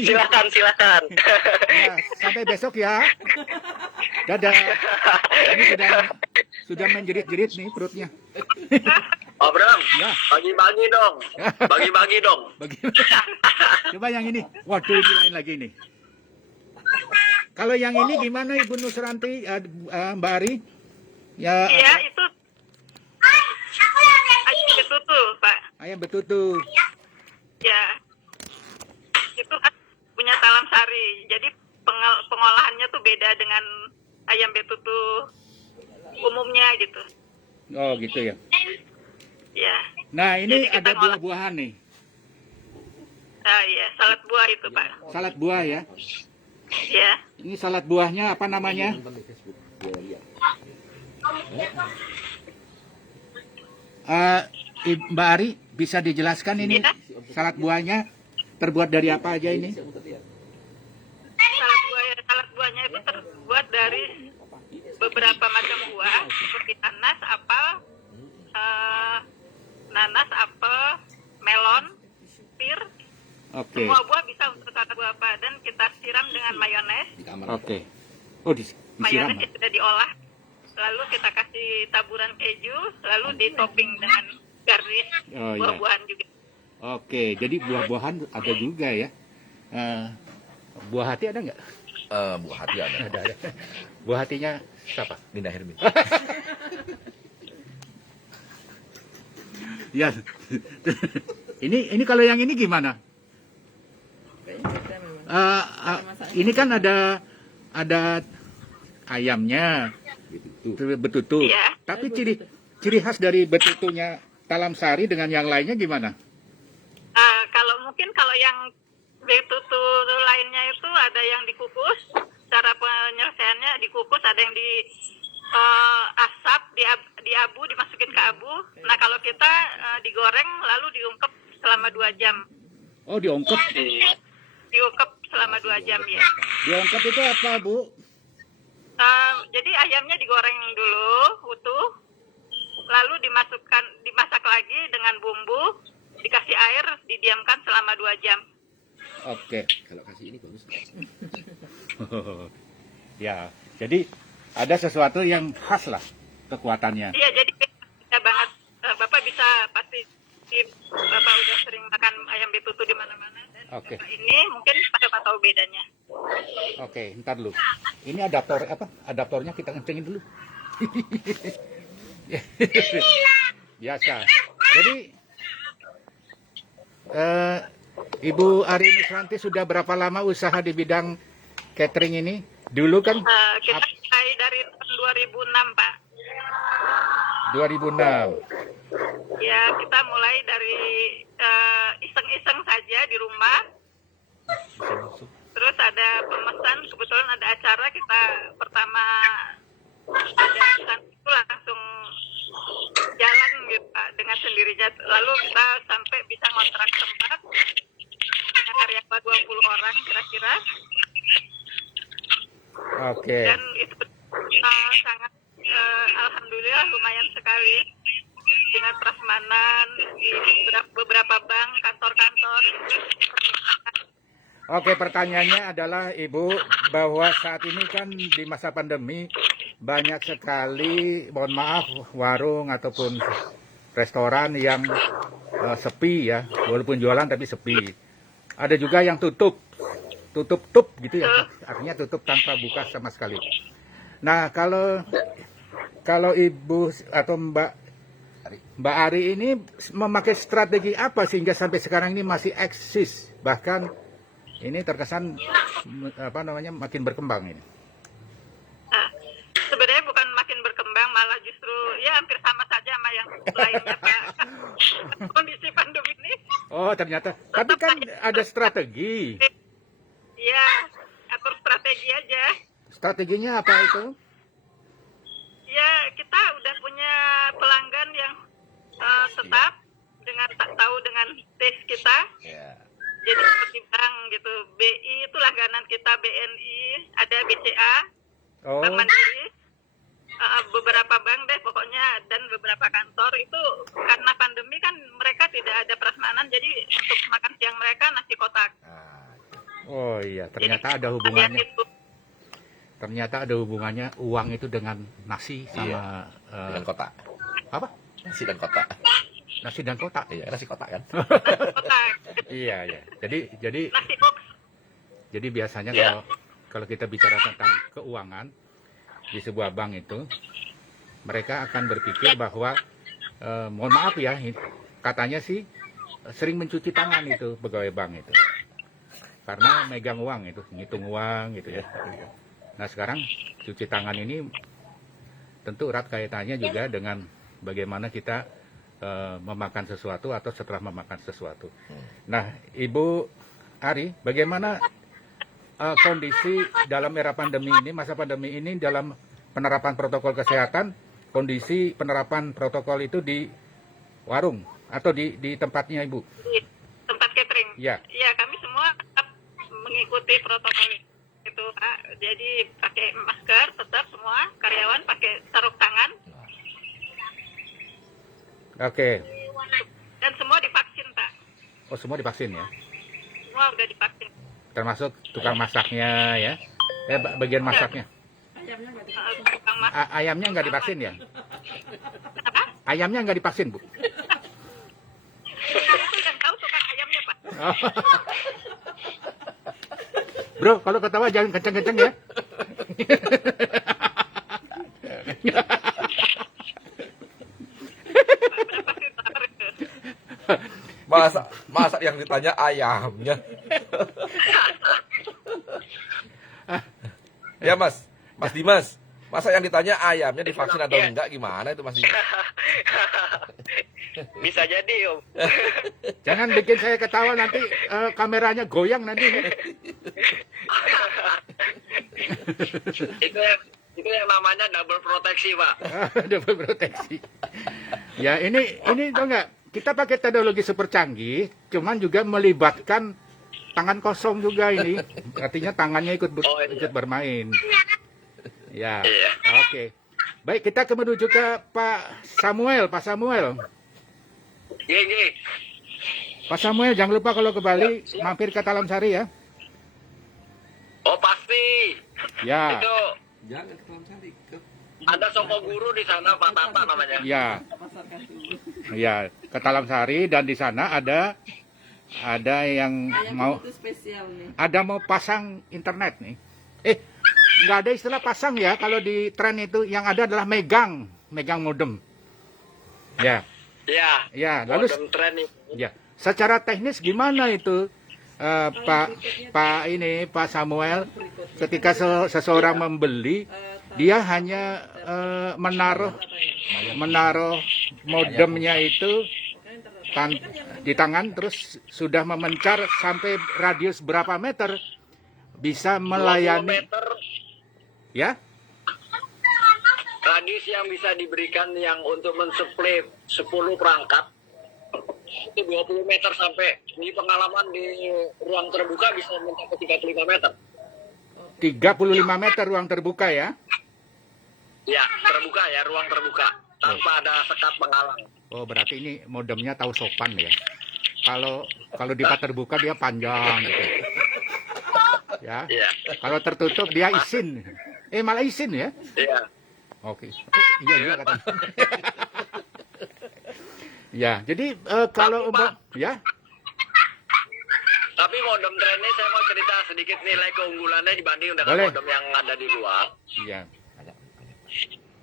Silakan. Ya, sampai besok ya. Dadah. Ini sudah menjerit-jerit nih perutnya. Oh, Bram, Ya. bagi-bagi dong. Bagi-bagi dong. Coba yang ini. Waduh, ini lain lagi nih. Kalau yang ini gimana Ibu Nusranti, Mbak Ari? Ya, Iya, itu ayam betutu, Pak. ayam betutu. Ya. Itu punya talam sari. Jadi pengolahannya tuh beda dengan ayam betutu umumnya gitu. Oh, gitu ya. Ya. Nah, ini Jadi kita ada ngolah. buah-buahan nih. Ah, iya, salad buah itu, Pak. Salad buah ya. Ya. Ini salad buahnya apa namanya? Mbak Ari, bisa dijelaskan ini Iya. salad buahnya terbuat dari apa aja ini? Salad buahnya itu terbuat dari beberapa macam buah seperti nanas, apel, melon, pir. Oke. Semua buah bisa untuk salad buah apa dan kita siram dengan mayones. Di kamar. Oke. Oh, disiram. Mayones yang sudah diolah. Lalu kita kasih taburan keju, lalu ditopping dengan garnish Oh, iya. buah-buahan juga. Oke, jadi buah-buahan ada juga ya. Buah hati ada nggak? Buah hati ada. Ada. Buah hatinya siapa? Dinda Hermin. Ya. Ini kalau yang ini gimana? Kayaknya beda memang. Ini kan ada ayamnya, betutu. Iya. Tapi ciri khas dari betutunya talam sari dengan yang lainnya gimana? Kalau yang betutu lainnya itu ada yang dikukus, cara penyelesaiannya dikukus, ada yang di asap, di abu, dimasukin ke abu. Nah kalau kita digoreng lalu diungkep selama 2 jam. Oh, diungkep. Diungkep selama 2 jam ya. Diungkep itu apa, Bu? Jadi ayamnya digoreng dulu utuh, lalu dimasak lagi dengan bumbu, dikasih air, didiamkan selama 2 jam. Oke. Kalau kasih ini bagus. Ya, jadi ada sesuatu yang khas lah kekuatannya. Iya, jadi beda banget. Bapak bisa pasti Bapak udah sering makan ayam betutu di mana-mana. Dan Oke. Bapak ini mungkin Bapak tahu bedanya. Oke, ntar dulu. Ini adaptornya kita kencengin dulu. Biasa. Jadi Ibu Ari Nusranti sudah berapa lama usaha di bidang catering ini? Dulu kan Kita mulai dari tahun 2006, Pak. 2006. Ya, kita mulai dari iseng-iseng saja di rumah. Terus ada pemesan, kebetulan ada acara kita pertama adakan itu langsung jalan gitu Pak, dengan sendirinya. Lalu kita sampai bisa ngontrak tempat dengan karyawan 20 orang kira-kira. Oke. Dan itu sangat alhamdulillah lumayan sekali dengan prasmanan di beberapa bank, kantor-kantor gitu. Oke, pertanyaannya adalah Ibu, bahwa saat ini kan di masa pandemi banyak sekali, mohon maaf, warung ataupun restoran yang sepi ya, walaupun jualan tapi sepi. Ada juga yang tutup gitu ya, artinya tutup tanpa buka sama sekali. Nah, kalau Ibu atau Mbak Ari ini memakai strategi apa sehingga sampai sekarang ini masih eksis, bahkan ini terkesan makin berkembang ini? Nah, sebenarnya bukan makin berkembang, malah justru ya hampir sama saja sama yang lainnya Pak. Kondisi pandemi ini. Oh, ternyata. Tapi kan ada strategi. Iya, atur strategi aja. Strateginya apa itu? Ya, kita udah punya pelanggan yang tetap dengan tahu dengan taste kita. Ya. Jadi seperti bank gitu, BI itu langganan kita, BNI, ada BCA, Oh, Bank Mandiri, beberapa bank deh pokoknya, dan beberapa kantor itu karena pandemi kan mereka tidak ada prasmanan, jadi untuk makan siang mereka nasi kotak. oh iya, ternyata Jadi, ada hubungannya. itu. Ternyata ada hubungannya uang itu dengan nasi sama Dengan kotak. apa? Nasi dan kotak. Nasi dan kotak. Iya, nasi kotak kan. Kotak, Iya, iya. Jadi nasi box. biasanya Ya. kalau kita bicara tentang keuangan di sebuah bank itu, mereka akan berpikir bahwa mohon maaf ya, katanya sih sering mencuci tangan itu pegawai bank itu. Karena megang uang itu, ngitung uang gitu ya. Nah, sekarang cuci tangan ini tentu erat kaitannya juga dengan bagaimana kita memakan sesuatu atau setelah memakan sesuatu. Nah, Ibu Ari, bagaimana kondisi dalam era pandemi ini, masa pandemi ini dalam penerapan protokol kesehatan, kondisi penerapan protokol itu di warung atau di tempatnya Ibu? Di tempat catering. Ya. Iya, kami semua tetap mengikuti protokol itu Pak. Jadi pakai masker tetap semua, karyawan pakai sarung tangan. Oke. Dan semua divaksin Pak. Oh, semua divaksin ya? Semua udah divaksin. Termasuk tukang masaknya ya? Bagian masaknya. Ayamnya nggak Tukang masak. Ayamnya nggak divaksin ya? Apa? Ayamnya nggak divaksin, Bu? Itu yang tahu tukang ayamnya Pak. Bro, kalau ketawa jangan kenceng-kenceng ya. Masa yang ditanya ayamnya. Ya Mas Dimas, masa yang ditanya ayamnya divaksin atau enggak, gimana itu Mas Dimas? Bisa jadi, Om. Jangan bikin saya ketawa nanti kameranya goyang nanti. Itu yang namanya double proteksi, Pak. Double proteksi. Ya ini tau nggak? Kita pakai teknologi super canggih, cuman juga melibatkan tangan kosong juga ini. Artinya tangannya ikut bermain. Ya, Iya. oke. Baik, kita menuju ke Pak Samuel. Pak Samuel, Gini. Pak Samuel jangan lupa kalau ke Bali mampir ke Talam Sari ya. Oh, pasti. Ya, Itu Jangan kelam sari ke ada Soko Guru di sana, Pak Tata namanya. ya, pasarkan dulu. ya ke Talam Sari, dan di sana ada yang Ayam mau itu spesial nih. mau pasang internet nih. Nggak ada istilah pasang ya, kalau di tren itu yang ada adalah megang modem. Ya, Iya. ya. Lalu Modern trend itu. ya, secara teknis gimana itu Pak Samuel, ketika seseorang membeli, dia hanya menaruh modemnya itu di tangan terus sudah memencar sampai radius berapa meter bisa 20 melayani meter ya? radius yang bisa diberikan yang untuk mensuplai 10 perangkat itu 20 meter sampai di pengalaman di ruang terbuka bisa mencapai 35 meter. 35 meter ruang terbuka ya? Ya, terbuka ya, ruang terbuka tanpa ada sekat penghalang. Oh, berarti ini modemnya tahu sopan ya. Kalau di tempat terbuka dia panjang gitu. Ya. Iya. Kalau tertutup dia isin. Malah isin ya? Iya. Oke. Iya juga katanya. Ya, jadi kalau ya. Tapi modem tren ini saya mau cerita sedikit nilai keunggulannya dibanding dengan Boleh. modem yang ada di luar. Iya.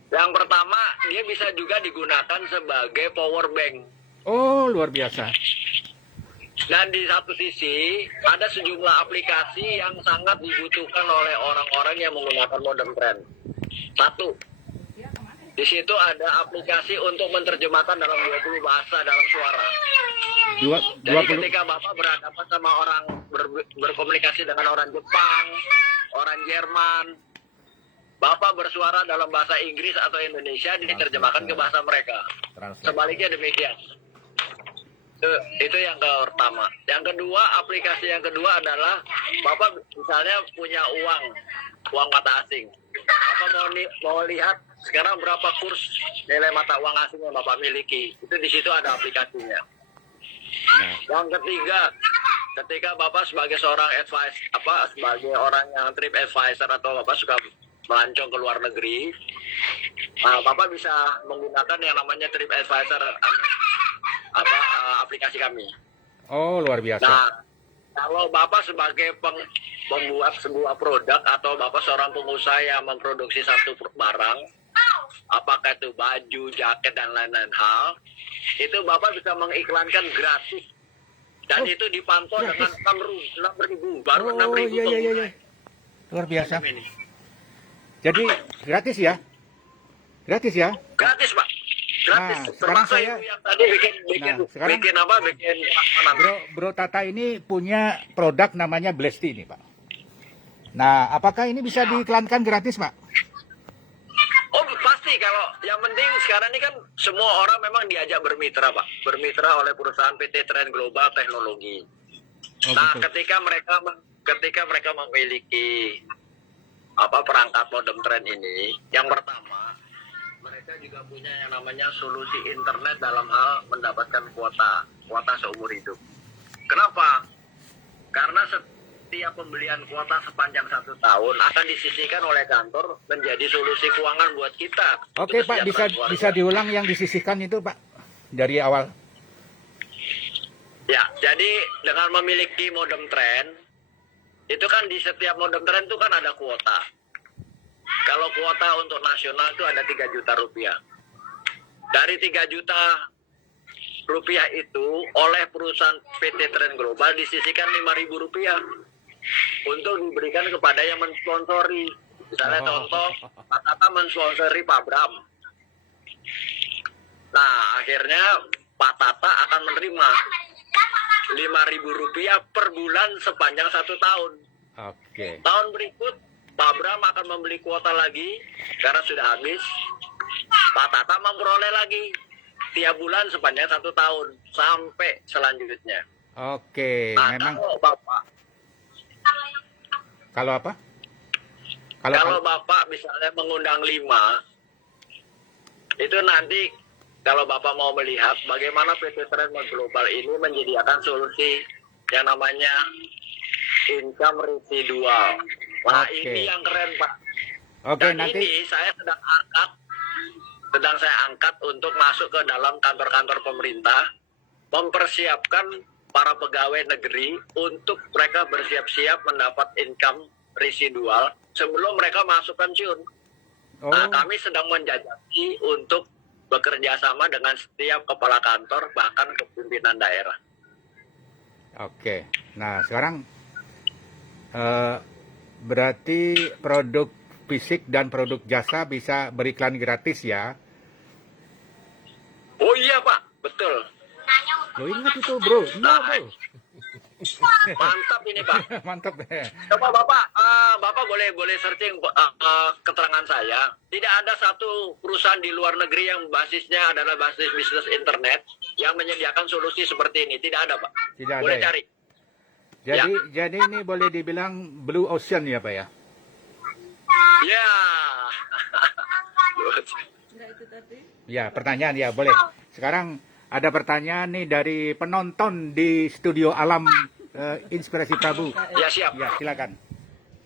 Yang pertama, dia bisa juga digunakan sebagai power bank. Oh, luar biasa. Dan di satu sisi, ada sejumlah aplikasi yang sangat dibutuhkan oleh orang-orang yang menggunakan modem tren. Satu, di situ ada aplikasi untuk menerjemahkan dalam 20 bahasa dalam suara. Jadi 20 ketika Bapak berhadapan sama orang, berkomunikasi dengan orang Jepang, orang Jerman, Bapak bersuara dalam bahasa Inggris atau Indonesia, diterjemahkan ke bahasa mereka. Sebaliknya demikian. Itu yang pertama. Yang kedua, aplikasi yang kedua adalah Bapak misalnya punya uang mata asing. Bapak mau lihat sekarang berapa kurs nilai mata uang asing yang Bapak miliki. Itu di situ ada aplikasinya. Yang ketiga, ketika Bapak sebagai seorang sebagai orang yang trip advisor atau Bapak suka melancong ke luar negeri, Bapak bisa menggunakan yang namanya trip advisor aplikasi kami. Oh, luar biasa. Nah, kalau Bapak sebagai pembuat sebuah produk atau Bapak seorang pengusaha yang memproduksi satu barang, apakah itu baju, jaket, dan lain-lain hal, itu Bapak bisa mengiklankan gratis. Dan itu dipantau dengan 6.000, baru 6.000 iya. Luar biasa. Jadi gratis ya? Gratis ya? Gratis, Pak. Gratis. Nah, sekarang Termasuk saya- yang tadi bikin sekarang- bikin Bro Tata ini punya produk namanya Blesti ini, Pak. Nah, apakah ini bisa diiklankan gratis, Pak? Oh, pasti. Kalau yang penting sekarang ini kan semua orang memang diajak bermitra, Pak. Bermitra oleh perusahaan PT Trend Global Teknologi. Nah, betul. ketika mereka memiliki perangkat modem tren ini, yang pertama, mereka juga punya yang namanya solusi internet dalam hal mendapatkan kuota seumur hidup. Kenapa? Karena setiap pembelian kuota sepanjang 1 tahun akan disisihkan oleh kantor menjadi solusi keuangan buat kita. Oke, Untuk Pak, kesejahteraan bisa keluarga. diulang yang disisihkan itu, Pak, dari awal. Ya, jadi dengan memiliki modem tren, itu kan di setiap modem tren itu kan ada kuota. Kalau kuota untuk nasional itu ada 3 juta rupiah. Dari 3 juta rupiah itu oleh perusahaan PT Trend Global disisihkan 5.000 rupiah untuk diberikan kepada yang mensponsori. Misalnya contoh, Pak Tata mensponsori Pak Bram. Nah, akhirnya Pak Tata akan menerima 5.000 rupiah per bulan sepanjang 1 tahun. Oke. Tahun berikut Pak Bram akan membeli kuota lagi karena sudah habis. Pak Tata memperoleh lagi tiap bulan sepanjang 1 tahun sampai selanjutnya. Oke, Nah, memang kalau Bapak, kalau apa? kalau Bapak misalnya mengundang 5, itu nanti kalau Bapak mau melihat bagaimana PT Trend Global ini menyediakan solusi yang namanya income residual. Nah, Oke. ini yang keren, Pak. Oke, Dan nanti ini saya sedang angkat untuk masuk ke dalam kantor-kantor pemerintah, mempersiapkan para pegawai negeri untuk mereka bersiap-siap mendapat income residual sebelum mereka masuk pensiun. oh, Nah, kami sedang menjajaki untuk bekerja sama dengan setiap kepala kantor, bahkan kepimpinan daerah. oke. Nah, sekarang berarti produk fisik dan produk jasa bisa beriklan gratis ya? Oh iya, Pak, betul. Lo ingat itu bro, no bro. Mantap ini Pak. Mantap ya. Coba Bapak boleh searching keterangan saya. Tidak ada satu perusahaan di luar negeri yang basisnya adalah basis bisnis internet yang menyediakan solusi seperti ini. Tidak ada Pak. Tidak ada Boleh ya? cari. Jadi ini boleh dibilang blue ocean ya Pak ya? Ya. Enggak itu tadi. Ya, pertanyaan ya, boleh. Sekarang ada pertanyaan nih dari penonton di Studio Alam Inspirasi Prabu. Ya siap. Ya, silakan.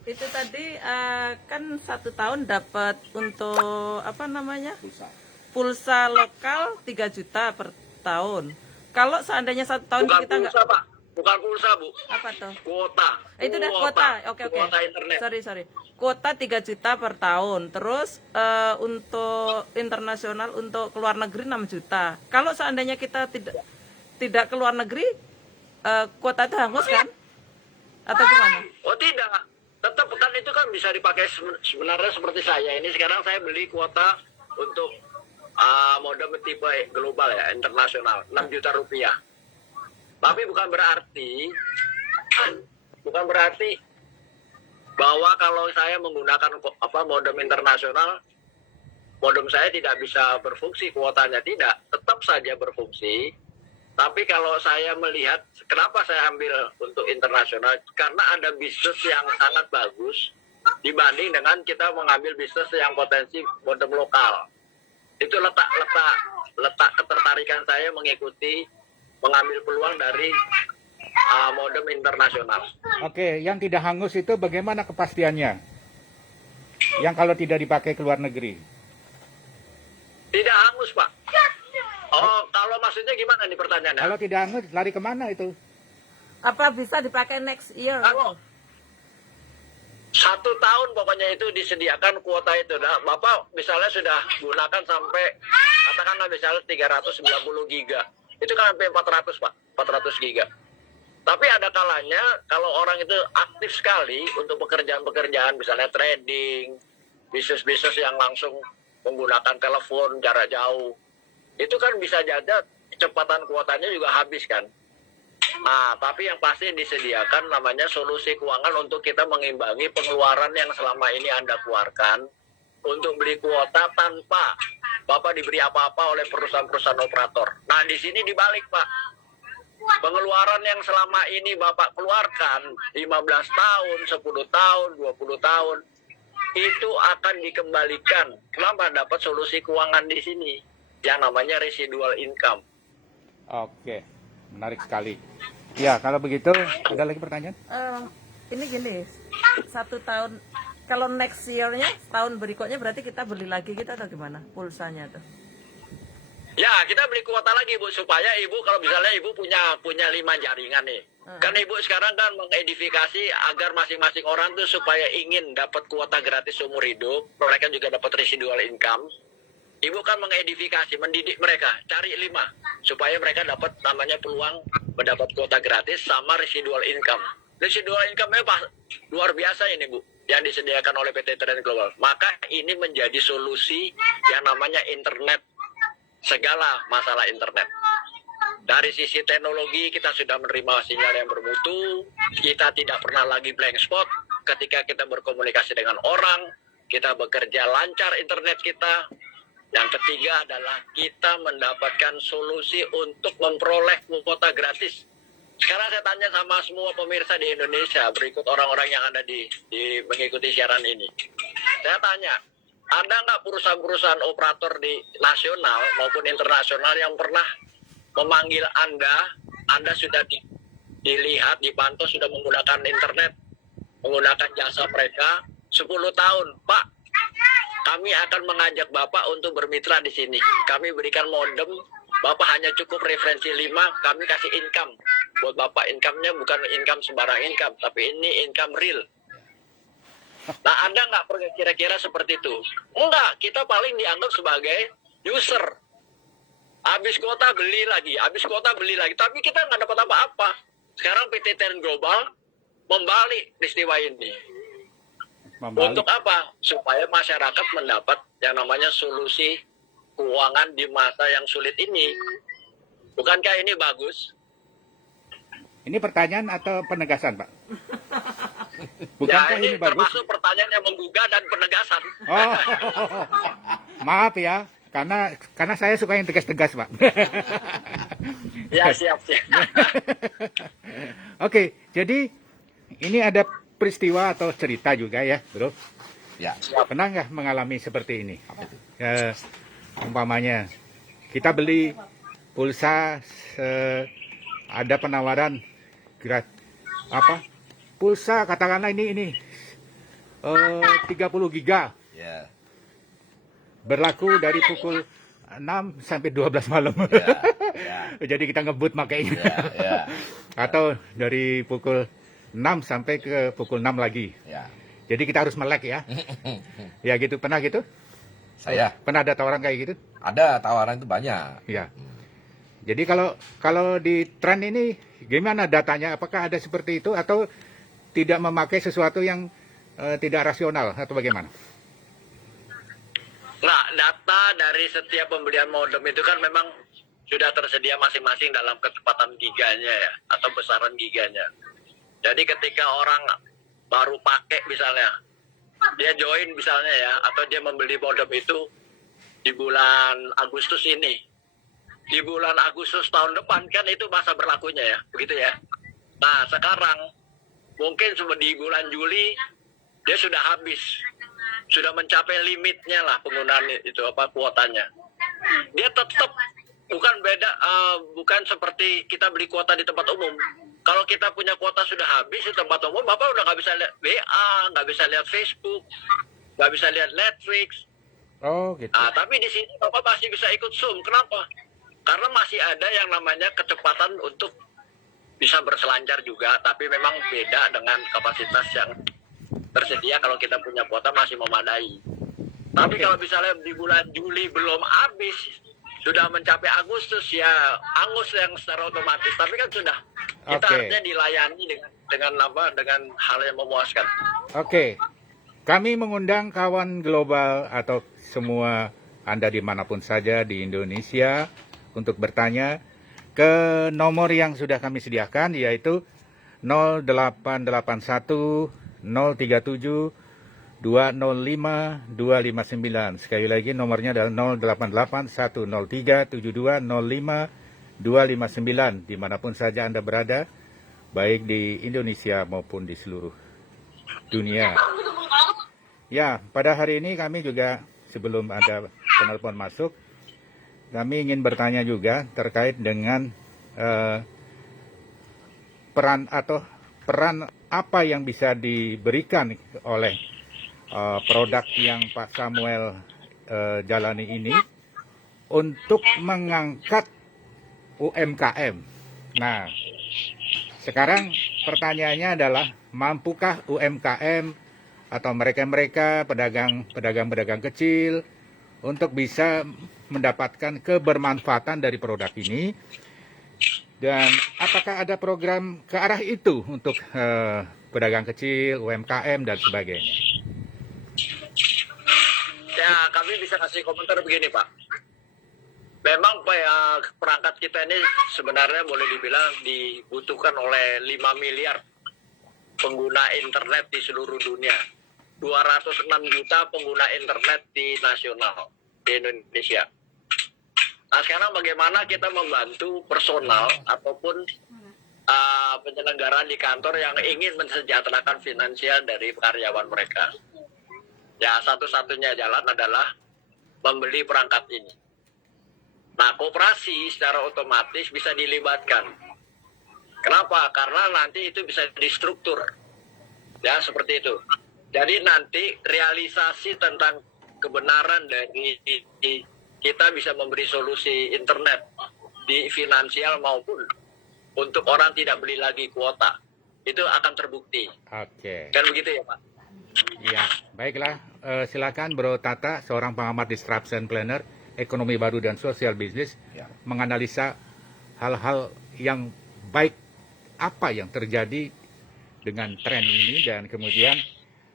Itu tadi kan 1 tahun dapat untuk apa namanya? Pulsa lokal 3 juta per tahun. Kalau seandainya 1 tahun Bukan kita nggak pulsa Pak. Bukan pulsa Bu. apa tuh? Kuota. Itu udah kuota. Oke. Kuota internet. Sorry. Kuota 3 juta per tahun. Terus untuk internasional untuk keluar negeri 6 juta. Kalau seandainya kita tidak keluar negeri kuota itu hangus kan? Atau gimana? Oh tidak. Tetap kan itu kan bisa dipakai sebenarnya seperti saya. Ini sekarang saya beli kuota untuk modem tipe global ya, internasional, 6 juta rupiah. Tapi bukan berarti bahwa kalau saya menggunakan modem internasional, modem saya tidak bisa berfungsi, kuotanya tidak, tetap saja berfungsi. Tapi kalau saya melihat, kenapa saya ambil untuk internasional? Karena ada bisnis yang sangat bagus dibanding dengan kita mengambil bisnis yang potensi modem lokal. Itu letak ketertarikan saya mengikuti mengambil peluang dari modem internasional. Oke, yang tidak hangus itu bagaimana kepastiannya? Yang kalau tidak dipakai ke luar negeri? Tidak hangus, Pak. Oh, kalau maksudnya gimana nih pertanyaannya? Kalau tidak hangus, lari kemana itu? Apa bisa dipakai next year? Kalau 1 tahun pokoknya itu disediakan kuota itu. Nah, Bapak misalnya sudah gunakan sampai katakanlah misalnya 390 giga. Itu kan sampai 400 Pak, 400 giga. Tapi ada kalanya kalau orang itu aktif sekali untuk pekerjaan-pekerjaan misalnya trading, bisnis-bisnis yang langsung menggunakan telepon jarak jauh. Itu kan bisa jadi kecepatan kuotanya juga habis kan. Nah, tapi yang pasti disediakan namanya solusi keuangan untuk kita mengimbangi pengeluaran yang selama ini Anda keluarkan untuk beli kuota tanpa Bapak diberi apa-apa oleh perusahaan-perusahaan operator. Nah, di sini dibalik, Pak. Pengeluaran yang selama ini Bapak keluarkan 15 tahun, 10 tahun, 20 tahun itu akan dikembalikan. Kenapa? Dapat solusi keuangan di sini yang namanya residual income. Oke, menarik sekali. Ya, kalau begitu, ada lagi pertanyaan? Ini gini, 1 tahun, kalau next year-nya, tahun berikutnya berarti kita beli lagi gitu atau gimana pulsanya tuh? Ya, kita beli kuota lagi, Bu, supaya Ibu kalau misalnya Ibu punya 5 jaringan nih. Kan Ibu sekarang kan mengedifikasi agar masing-masing orang tuh supaya ingin dapat kuota gratis seumur hidup, mereka juga dapat residual income. Ibu kan mengedifikasi, mendidik mereka, cari 5 supaya mereka dapat namanya peluang mendapat kuota gratis sama residual income. Residual income-nya luar biasa ini, Bu, yang disediakan oleh PT Trend Global. Maka ini menjadi solusi yang namanya internet, segala masalah internet. Dari sisi teknologi kita sudah menerima sinyal yang bermutu, kita tidak pernah lagi blank spot ketika kita berkomunikasi dengan orang, kita bekerja lancar internet kita. Yang ketiga adalah kita mendapatkan solusi untuk memperoleh kuota gratis. Sekarang saya tanya sama semua pemirsa di Indonesia, berikut orang-orang yang ada di mengikuti siaran ini. Saya tanya, ada nggak perusahaan-perusahaan operator di nasional maupun internasional yang pernah memanggil Anda sudah dilihat, dipantau, sudah menggunakan internet, menggunakan jasa mereka 10 tahun. Pak, kami akan mengajak Bapak untuk bermitra di sini. Kami berikan modem, Bapak hanya cukup referensi 5, kami kasih income. Buat Bapak income-nya bukan income sembarang income, tapi ini income real. Nah, Anda nggak kira-kira seperti itu? Enggak, kita paling dianggap sebagai user. Habis kuota beli lagi, tapi kita nggak dapat apa-apa. Sekarang PT Trend Global membalik peristiwa ini. Untuk apa? Supaya masyarakat mendapat yang namanya solusi keuangan di masa yang sulit ini. Bukankah ini bagus? Ini pertanyaan atau penegasan, Pak? Ya, Bukankah ini ini bagus? termasuk pertanyaan yang menggugah dan penegasan. Oh, maaf ya, karena saya suka yang tegas-tegas, Pak. Ya, siap. Oke, jadi ini ada peristiwa atau cerita juga ya, Bro. Ya. Pernah nggak mengalami seperti ini? Umpamanya kita beli pulsa, ada penawaran pulsa katakanlah ini 30 giga Ya. berlaku dari pukul 6 sampai 12 malam. Ya. Jadi kita ngebut makanya. Ya. Atau dari pukul 6 sampai ke pukul 6 lagi. Ya. Jadi kita harus melek ya. Ya gitu, pernah gitu? Saya Pernah ada tawaran kayak gitu? ada tawaran itu banyak. Ya. Jadi kalau di tren ini gimana datanya? Apakah ada seperti itu atau tidak memakai sesuatu yang tidak rasional atau bagaimana? Nah, data dari setiap pembelian modem itu kan memang sudah tersedia masing-masing dalam kecepatan giganya ya, atau besaran giganya. Jadi ketika orang baru pakai misalnya, dia join misalnya ya, atau dia membeli modem itu di bulan Agustus ini. Di bulan Agustus tahun depan kan itu masa berlakunya ya, begitu ya. Nah, sekarang mungkin di bulan Juli dia sudah habis. Sudah mencapai limitnya lah penggunaan itu kuotanya. Dia tetap bukan seperti kita beli kuota di tempat umum. Kalau kita punya kuota sudah habis di tempat umum, Bapak udah nggak bisa lihat WA, nggak bisa lihat Facebook, nggak bisa lihat Netflix. Oh gitu. Nah, tapi di sini Bapak masih bisa ikut Zoom. Kenapa? Karena masih ada yang namanya kecepatan untuk bisa berselancar juga, tapi memang beda dengan kapasitas yang tersedia kalau kita punya kuota masih memadai. Tapi kalau misalnya di bulan Juli belum habis, sudah mencapai Agustus ya angus yang secara otomatis. Tapi kan sudah kita artinya dilayani dengan hal yang memuaskan. Oke. Kami mengundang kawan global atau semua Anda dimanapun saja di Indonesia untuk bertanya ke nomor yang sudah kami sediakan, yaitu 0881 037 205 259. Sekali lagi nomornya adalah 088 103 72 05 259 dimanapun saja Anda berada, baik di Indonesia maupun di seluruh dunia. Ya, pada hari ini kami juga sebelum ada penelpon masuk, kami ingin bertanya juga terkait dengan peran apa yang bisa diberikan oleh produk yang Pak Samuel jalani ini untuk mengangkat UMKM. Nah, sekarang pertanyaannya adalah, mampukah UMKM atau mereka-mereka pedagang kecil untuk bisa mendapatkan kebermanfaatan dari produk ini? Dan apakah ada program ke arah itu untuk pedagang kecil, UMKM, dan sebagainya? Ya, kami bisa kasih komentar begini, Pak. Memang perangkat kita ini sebenarnya boleh dibilang dibutuhkan oleh 5 miliar pengguna internet di seluruh dunia. 206 juta pengguna internet di nasional di Indonesia. Nah, sekarang bagaimana kita membantu personal ataupun penyelenggaraan di kantor yang ingin mensejahterakan finansial dari karyawan mereka. Ya, satu-satunya jalan adalah membeli perangkat ini. Nah, koperasi secara otomatis bisa dilibatkan. Kenapa? Karena nanti itu bisa distruktur. Ya, seperti itu. Jadi nanti realisasi tentang kebenaran dari kita bisa memberi solusi internet di finansial maupun untuk orang tidak beli lagi kuota. Itu akan terbukti. Oke. Kan begitu ya, Pak? Ya, baiklah. Silakan Bro Tata, seorang pengamat disruption planner, ekonomi baru dan sosial bisnis, menganalisa hal-hal yang baik apa yang terjadi dengan tren ini, dan kemudian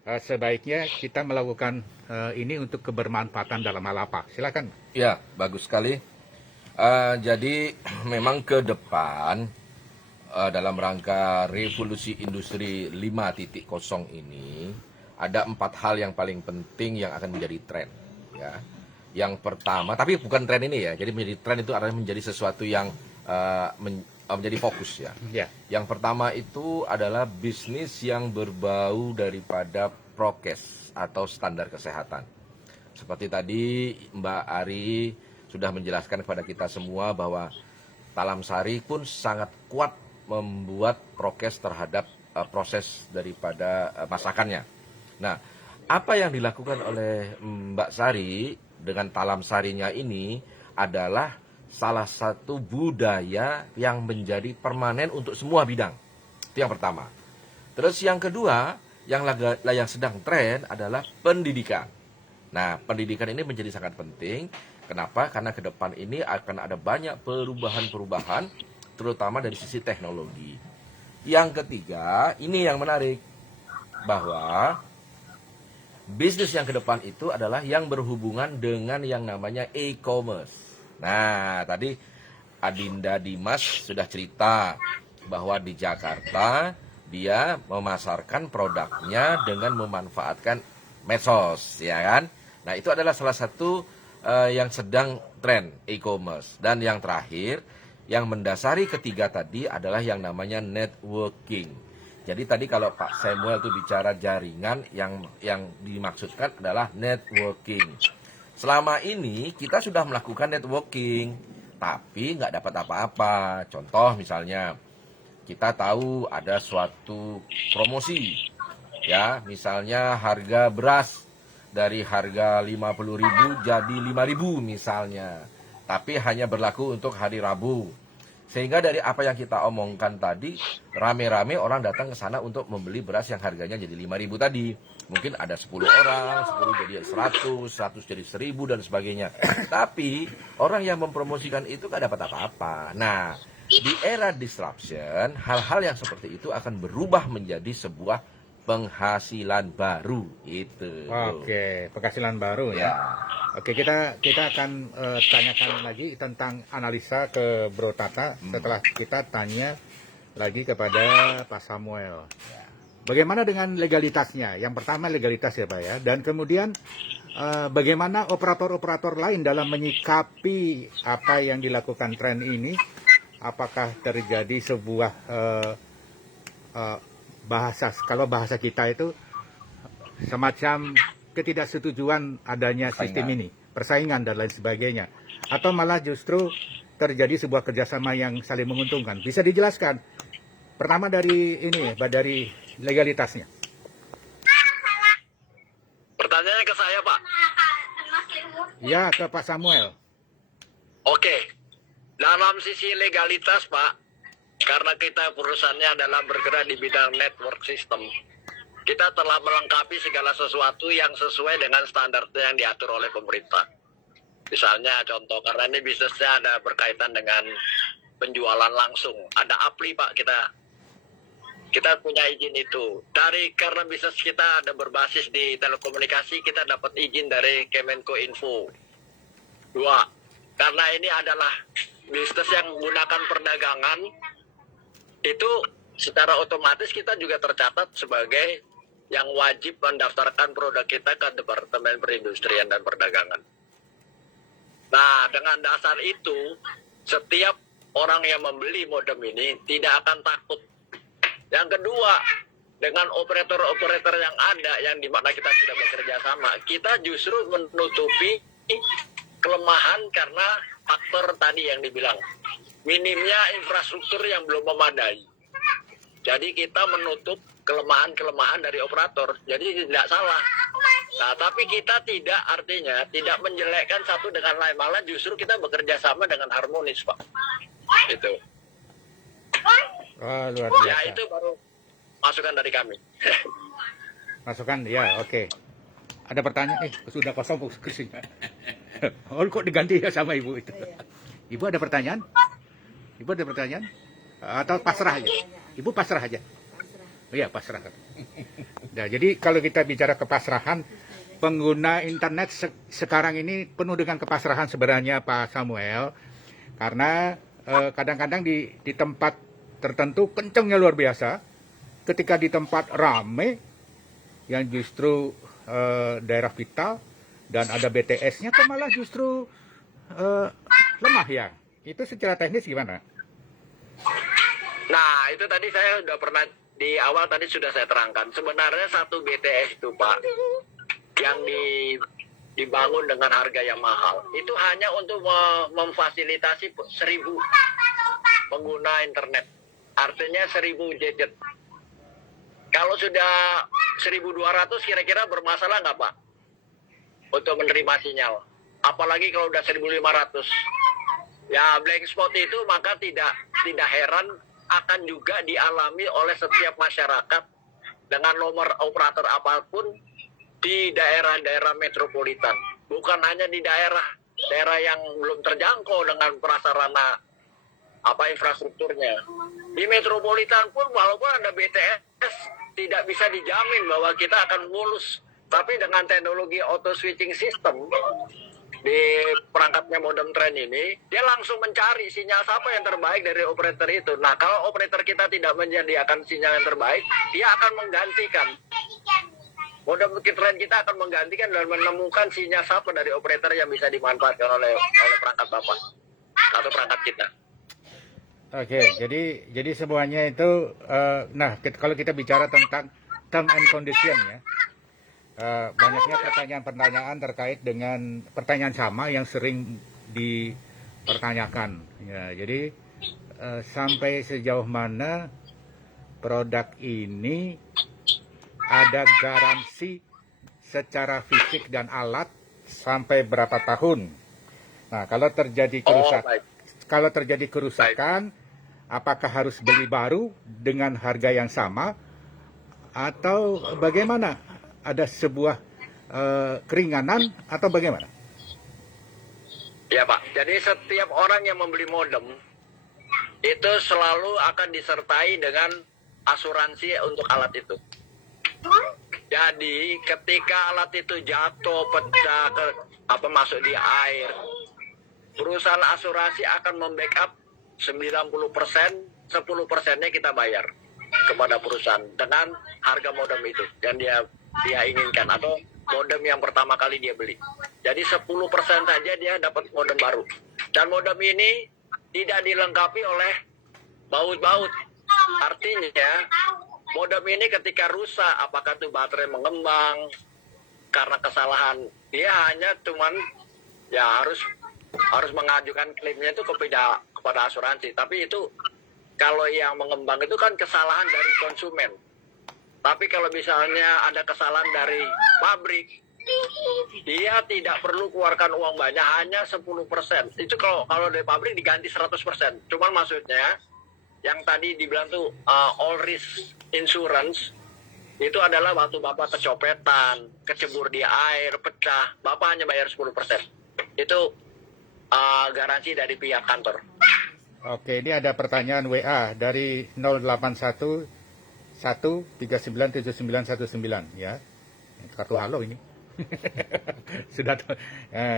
sebaiknya kita melakukan ini untuk kebermanfaatan dalam hal apa. Silakan. Ya, bagus sekali. Jadi memang ke depan dalam rangka revolusi industri 5.0 ini ada 4 hal yang paling penting yang akan menjadi tren. Ya. Yang pertama, tapi bukan tren ini ya. Jadi menjadi tren itu adalah menjadi sesuatu yang menjadi fokus ya. Ya. Yang pertama itu adalah bisnis yang berbau daripada prokes atau standar kesehatan. Seperti tadi Mbak Ari sudah menjelaskan kepada kita semua bahwa Talam Sari pun sangat kuat membuat prokes terhadap proses daripada masakannya. Nah, apa yang dilakukan oleh Mbak Sari dengan Talam Sarinya ini adalah salah satu budaya yang menjadi permanen untuk semua bidang. Itu yang pertama. Terus yang kedua, yang sedang tren adalah pendidikan. Nah, pendidikan ini menjadi sangat penting. Kenapa? Karena ke depan ini akan ada banyak perubahan-perubahan, terutama dari sisi teknologi. Yang ketiga, ini yang menarik, bahwa bisnis yang ke depan itu adalah yang berhubungan dengan yang namanya e-commerce. Nah, tadi Adinda Dimas sudah cerita bahwa di Jakarta dia memasarkan produknya dengan memanfaatkan medsos, ya kan? Nah, itu adalah salah satu yang sedang tren e-commerce. Dan yang terakhir, yang mendasari ketiga tadi adalah yang namanya networking. Jadi tadi kalau Pak Samuel itu bicara jaringan, yang dimaksudkan adalah networking. Selama ini kita sudah melakukan networking, tapi nggak dapat apa-apa. Contoh misalnya, kita tahu ada suatu promosi, ya, misalnya harga beras dari harga 50.000 jadi 5.000 misalnya. Tapi hanya berlaku untuk hari Rabu. Sehingga dari apa yang kita omongkan tadi, rame-rame orang datang ke sana untuk membeli beras yang harganya jadi 5.000 tadi. Mungkin ada 10 orang, 10 jadi 100, 100 jadi 1.000 dan sebagainya. Tapi orang yang mempromosikan itu gak dapat apa-apa. Nah, di era disruption, hal-hal yang seperti itu akan berubah menjadi sebuah penghasilan baru itu. Oke, penghasilan baru ya. Oke, kita akan tanyakan lagi tentang analisa ke Bro Tata setelah kita tanya lagi kepada Pak Samuel. Bagaimana dengan legalitasnya? Yang pertama legalitas ya Pak ya, dan kemudian bagaimana operator-operator lain dalam menyikapi apa yang dilakukan tren ini? Apakah terjadi sebuah kalau bahasa kita itu semacam ketidaksetujuan adanya sistem ini, persaingan dan lain sebagainya, atau malah justru terjadi sebuah kerjasama yang saling menguntungkan? Bisa dijelaskan? Pertama dari ini, dari legalitasnya. Pertanyaannya ke saya, Pak. Ya, ke Pak Samuel. Oke. Dalam sisi legalitas, Pak, karena kita perusahaannya adalah bergerak di bidang network system, kita telah melengkapi segala sesuatu yang sesuai dengan standar yang diatur oleh pemerintah. Misalnya contoh, karena ini bisnisnya ada berkaitan dengan penjualan langsung. Ada APLI, Pak, kita punya izin itu. Karena bisnis kita ada berbasis di telekomunikasi, kita dapat izin dari Kemenkominfo. 2, karena ini adalah bisnis yang menggunakan perdagangan, itu secara otomatis kita juga tercatat sebagai yang wajib mendaftarkan produk kita ke Departemen Perindustrian dan Perdagangan. Nah, dengan dasar itu, setiap orang yang membeli modem ini tidak akan takut. Yang kedua, dengan operator-operator yang ada, yang dimana kita sudah bekerja sama, kita justru menutupi kelemahan karena faktor tadi yang dibilang, minimnya infrastruktur yang belum memadai. Jadi kita menutup kelemahan-kelemahan dari operator. Jadi tidak salah. Nah, tapi kita artinya tidak menjelekkan satu dengan lain. Malah justru kita bekerja sama dengan harmonis, Pak. Itu. Oh, luar biasa. Ya, itu baru masukan dari kami. Masukan, ya, oke. Ada pertanyaan? Sudah kosong kursinya. Oh, kok diganti ya sama Ibu itu? Ibu ada pertanyaan? Ibu ada pertanyaan? Atau pasrah aja? Ibu pasrah aja? Iya, pasrah. Nah, jadi kalau kita bicara kepasrahan, pengguna internet sekarang ini penuh dengan kepasrahan sebenarnya Pak Samuel. Karena kadang-kadang di tempat tertentu kencengnya luar biasa, ketika di tempat rame yang justru daerah vital dan ada BTS-nya kok malah justru lemah ya. Itu secara teknis gimana? Nah, itu tadi saya sudah pernah di awal tadi sudah saya terangkan. Sebenarnya satu BTS itu Pak, yang dibangun dengan harga yang mahal, itu hanya untuk memfasilitasi 1.000 pengguna internet. Artinya 1.000 gadget. Kalau sudah 1.200 kira-kira bermasalah nggak Pak? Untuk menerima sinyal. Apalagi kalau udah 1.500. Ya blank spot itu maka tidak heran akan juga dialami oleh setiap masyarakat dengan nomor operator apapun di daerah-daerah metropolitan. Bukan hanya di daerah yang belum terjangkau dengan prasarana infrastrukturnya. Di metropolitan pun walaupun ada BTS tidak bisa dijamin bahwa kita akan mulus. Tapi dengan teknologi auto switching system di perangkatnya modem trend ini, dia langsung mencari sinyal siapa yang terbaik dari operator itu. Nah, kalau operator kita tidak menyediakan sinyal yang terbaik, dia akan menggantikan. Modem trend kita akan menggantikan dan menemukan sinyal siapa dari operator yang bisa dimanfaatkan oleh perangkat Bapak atau perangkat kita. Oke, jadi semuanya itu, nah kalau kita bicara tentang term and condition ya, banyaknya pertanyaan-pertanyaan terkait dengan pertanyaan sama yang sering dipertanyakan. Ya, jadi sampai sejauh mana produk ini ada garansi secara fisik dan alat sampai berapa tahun? Nah, kalau terjadi kerusakan, apakah harus beli baru dengan harga yang sama atau bagaimana? Ada sebuah keringanan atau bagaimana? Ya Pak, jadi setiap orang yang membeli modem itu selalu akan disertai dengan asuransi untuk alat itu. Jadi ketika alat itu jatuh, pecah, masuk di air, perusahaan asuransi akan membackup 90%, 10%-nya kita bayar kepada perusahaan dengan harga modem itu yang dia inginkan atau modem yang pertama kali dia beli. Jadi 10% saja dia dapat modem baru. Dan modem ini tidak dilengkapi oleh baut-baut. Artinya modem ini ketika rusak, apakah itu baterai mengembang karena kesalahan, dia hanya harus mengajukan klaimnya itu kepada asuransi. Tapi itu kalau yang mengembang itu kan kesalahan dari konsumen. Tapi kalau misalnya ada kesalahan dari pabrik, dia tidak perlu keluarkan uang banyak, hanya 10%. Itu kalau dari pabrik diganti 100%. Cuman maksudnya, yang tadi dibilang tuh all risk insurance, itu adalah waktu Bapak kecopetan, kecebur di air, pecah, Bapak hanya bayar 10%. Itu garansi dari pihak kantor. Oke, ini ada pertanyaan WA dari 081 1397919 ya. Kartu halo ini. Sudah.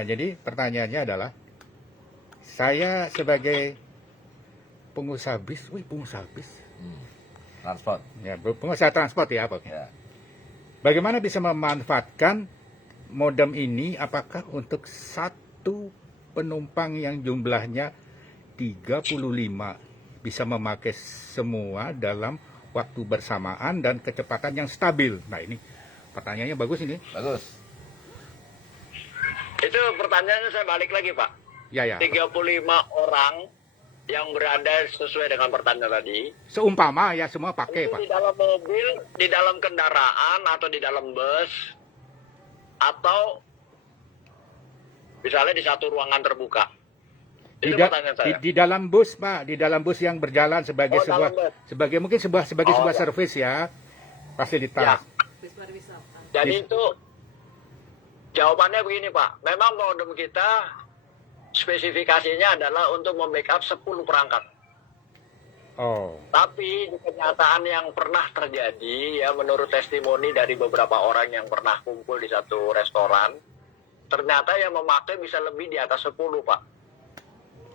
Jadi pertanyaannya adalah, saya sebagai pengusaha bis, Transport. ya, pengusaha transport ya, Pak. Ya. Bagaimana bisa memanfaatkan modem ini? Apakah untuk satu penumpang yang jumlahnya 35 bisa memakai semua dalam waktu bersamaan dan kecepatan yang stabil? Nah, ini pertanyaannya bagus ini. Bagus. Itu pertanyaannya saya balik lagi Pak. Ya. 35 orang yang berada sesuai dengan pertanyaan tadi. Seumpama ya semua pakai, Itu Pak. di dalam mobil, di dalam kendaraan atau di dalam bus, atau misalnya di satu ruangan terbuka. Itu pertanyaan saya. Di dalam bus, Pak, di dalam bus yang berjalan sebagai dalam bus. sebuah Ya. servis ya, fasilitas. Jadi itu jawabannya begini Pak. Memang modem kita spesifikasinya adalah untuk membackup 10 perangkat. Oh. Tapi di kenyataan yang pernah terjadi, ya menurut testimoni dari beberapa orang yang pernah kumpul di satu restoran, ternyata yang memakai bisa lebih di atas 10 Pak.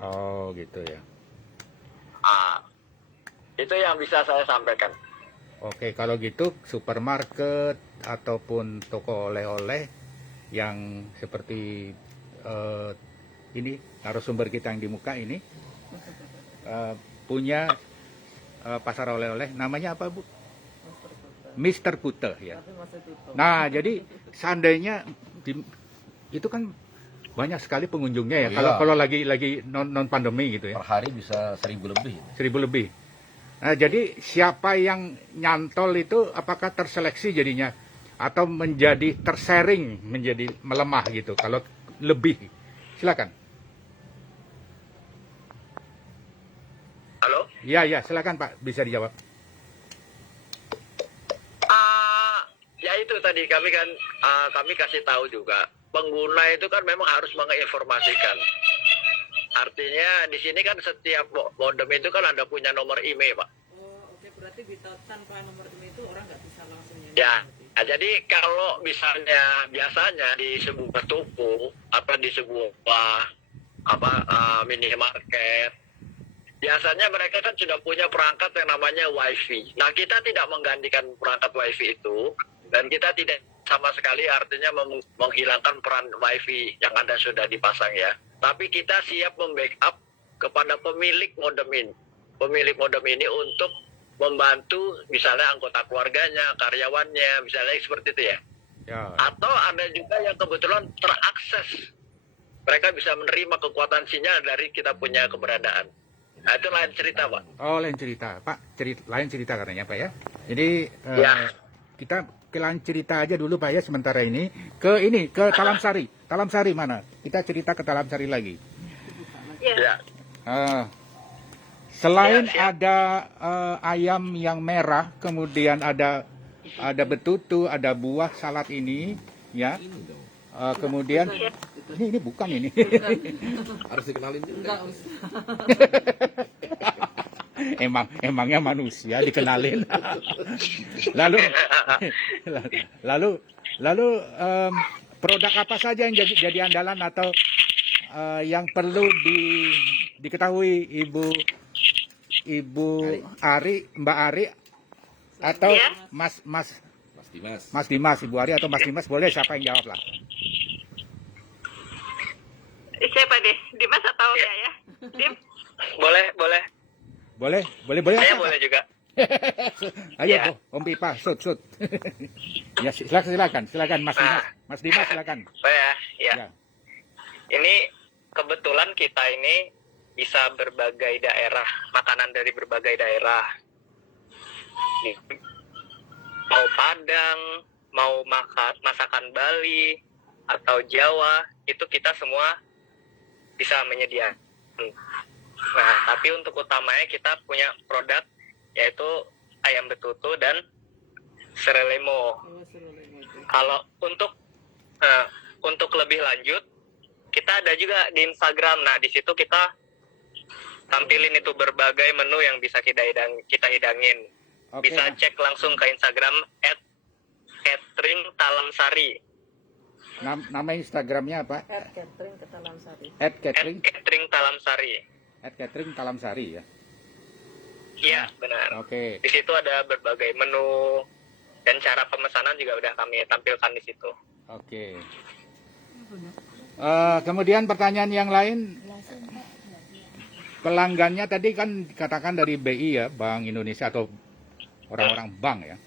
Oh, gitu ya. Itu yang bisa saya sampaikan. Oke, kalau gitu supermarket ataupun toko oleh-oleh yang seperti ini narasumber kita yang di muka ini punya pasar oleh-oleh, namanya apa Bu? Mister Kute ya. Tapi masih tutup. Nah, jadi seandainya itu kan banyak sekali pengunjungnya ya. Oh, Kalau iya. kalau lagi non pandemi gitu ya. Per hari bisa 1.000 lebih. 1.000 lebih. Nah, jadi siapa yang nyantol itu apakah terseleksi jadinya atau menjadi tersaring menjadi melemah gitu kalau lebih. Silakan. Halo? Ya, silakan Pak, bisa dijawab. Ya itu tadi kami kasih tahu juga, pengguna itu kan memang harus menginformasikan. Artinya di sini kan setiap modem itu kan ada punya nomor IMEI, Pak. Oh, oke, berarti tanpa nomor IMEI itu orang nggak bisa langsung Ya, nah, jadi kalau misalnya biasanya di sebuah toko atau di sebuah minimarket, biasanya mereka kan sudah punya perangkat yang namanya WiFi. Nah, kita tidak menggantikan perangkat WiFi itu, dan kita tidak sama sekali artinya menghilangkan peran WiFi yang ada sudah dipasang ya. Tapi kita siap membackup kepada pemilik modem ini. Pemilik modem ini untuk membantu misalnya anggota keluarganya, karyawannya, misalnya seperti itu ya. Ya. Atau ada juga yang kebetulan terakses. Mereka bisa menerima kekuatan sinyal dari kita punya keberadaan. Nah, itu lain cerita, Pak. Oh, lain cerita. Pak, lain cerita katanya Pak ya. Jadi Ya. kita ke lain cerita aja dulu Pak ya sementara ini. Ke Talam Sari. Talam Sari mana? Kita cerita ke Talam Sari lagi. Ya. Ya. Selain Ya, siap. ada ayam yang merah, kemudian ada betutu, ada buah salad ini, ya. Kemudian ini bukan ini. Harus dikenalin juga. Enggak usah. Emangnya manusia dikenalin. lalu produk apa saja yang jadi andalan atau yang perlu diketahui Ibu Ari, Mbak Ari atau Ya. Mas Mas Dimas. Mas Dimas, Ibu Ari atau Mas Dimas, boleh siapa yang jawab lah. Siapa deh? Dimas atau ya ya? Dim? Boleh. Boleh. Saya apa? boleh juga. Ayo, Ya. Om Pipa, shoot. Ya, silakan Mas Dimas silakan. Ya. Ya. Ini kebetulan kita ini bisa berbagai daerah, makanan dari berbagai daerah. Nih, mau Padang, mau masakan Bali atau Jawa, itu kita semua bisa menyediakan. Nah, tapi untuk utamanya kita punya produk yaitu ayam betutu dan serelemo. Kalau untuk lebih lanjut, kita ada juga di Instagram. Nah, di situ kita tampilin itu berbagai menu yang bisa kita hidangin. Oke. Bisa cek langsung ke Instagram @catering_talamsari. Nama Instagramnya apa? Catering ke Talam Sari. @catering_talamsari. @catering_talamsari ya. Iya, benar. Oke. Di situ ada berbagai menu dan cara pemesanan juga udah kami tampilkan di situ. Oke. Kemudian pertanyaan yang lain, pelanggannya tadi kan dikatakan dari BI ya, Bank Indonesia atau orang-orang bank ya.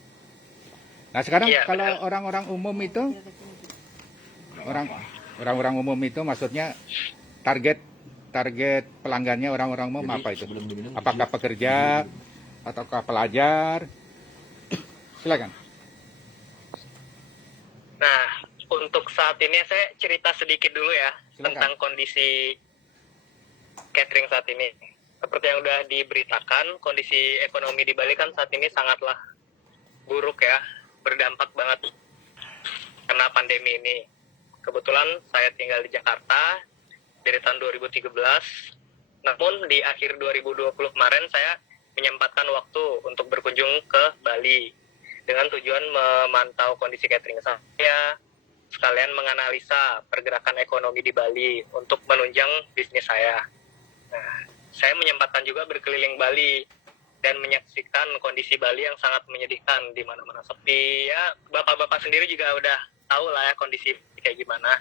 Nah sekarang Iya, kalau benar. orang-orang umum itu, orang-orang umum itu maksudnya target pelanggannya orang-orang umum Jadi, apa itu? sebelum diminum, Apakah pekerja ataukah pelajar? Silakan. Nah, untuk saat ini saya cerita sedikit dulu ya Silakan. tentang kondisi catering saat ini. Seperti yang udah diberitakan, kondisi ekonomi di Bali kan saat ini sangatlah buruk ya, berdampak banget karena pandemi ini. Kebetulan saya tinggal di Jakarta dari tahun 2013, namun di akhir 2020 kemarin saya menyempatkan waktu untuk berkunjung ke Bali dengan tujuan memantau kondisi catering saya, sekalian menganalisa pergerakan ekonomi di Bali untuk menunjang bisnis saya. Nah, saya menyempatkan juga berkeliling Bali dan menyaksikan kondisi Bali yang sangat menyedihkan, di mana-mana sepi. Ya, bapak-bapak sendiri juga udah tahu lah ya kondisi kayak gimana.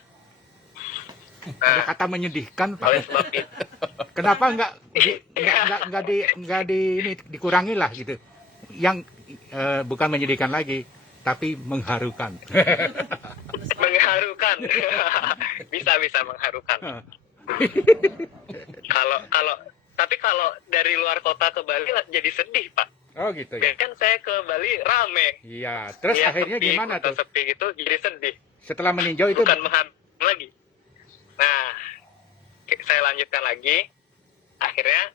Ada kata menyedihkan, Pak. Oleh sebab itu, Kenapa nggak dikurangi lah gitu? Yang bukan menyedihkan lagi, tapi mengharukan. mengharukan. bisa mengharukan. Tapi kalau dari luar kota ke Bali jadi sedih, Pak. Oh gitu ya. Kan saya ke Bali rame. Iya. Terus Ya, akhirnya sepi, gimana kota tuh? sepi gitu jadi sedih. Setelah meninjau itu, Bukan mengharukan lagi. Nah, saya lanjutkan lagi. Akhirnya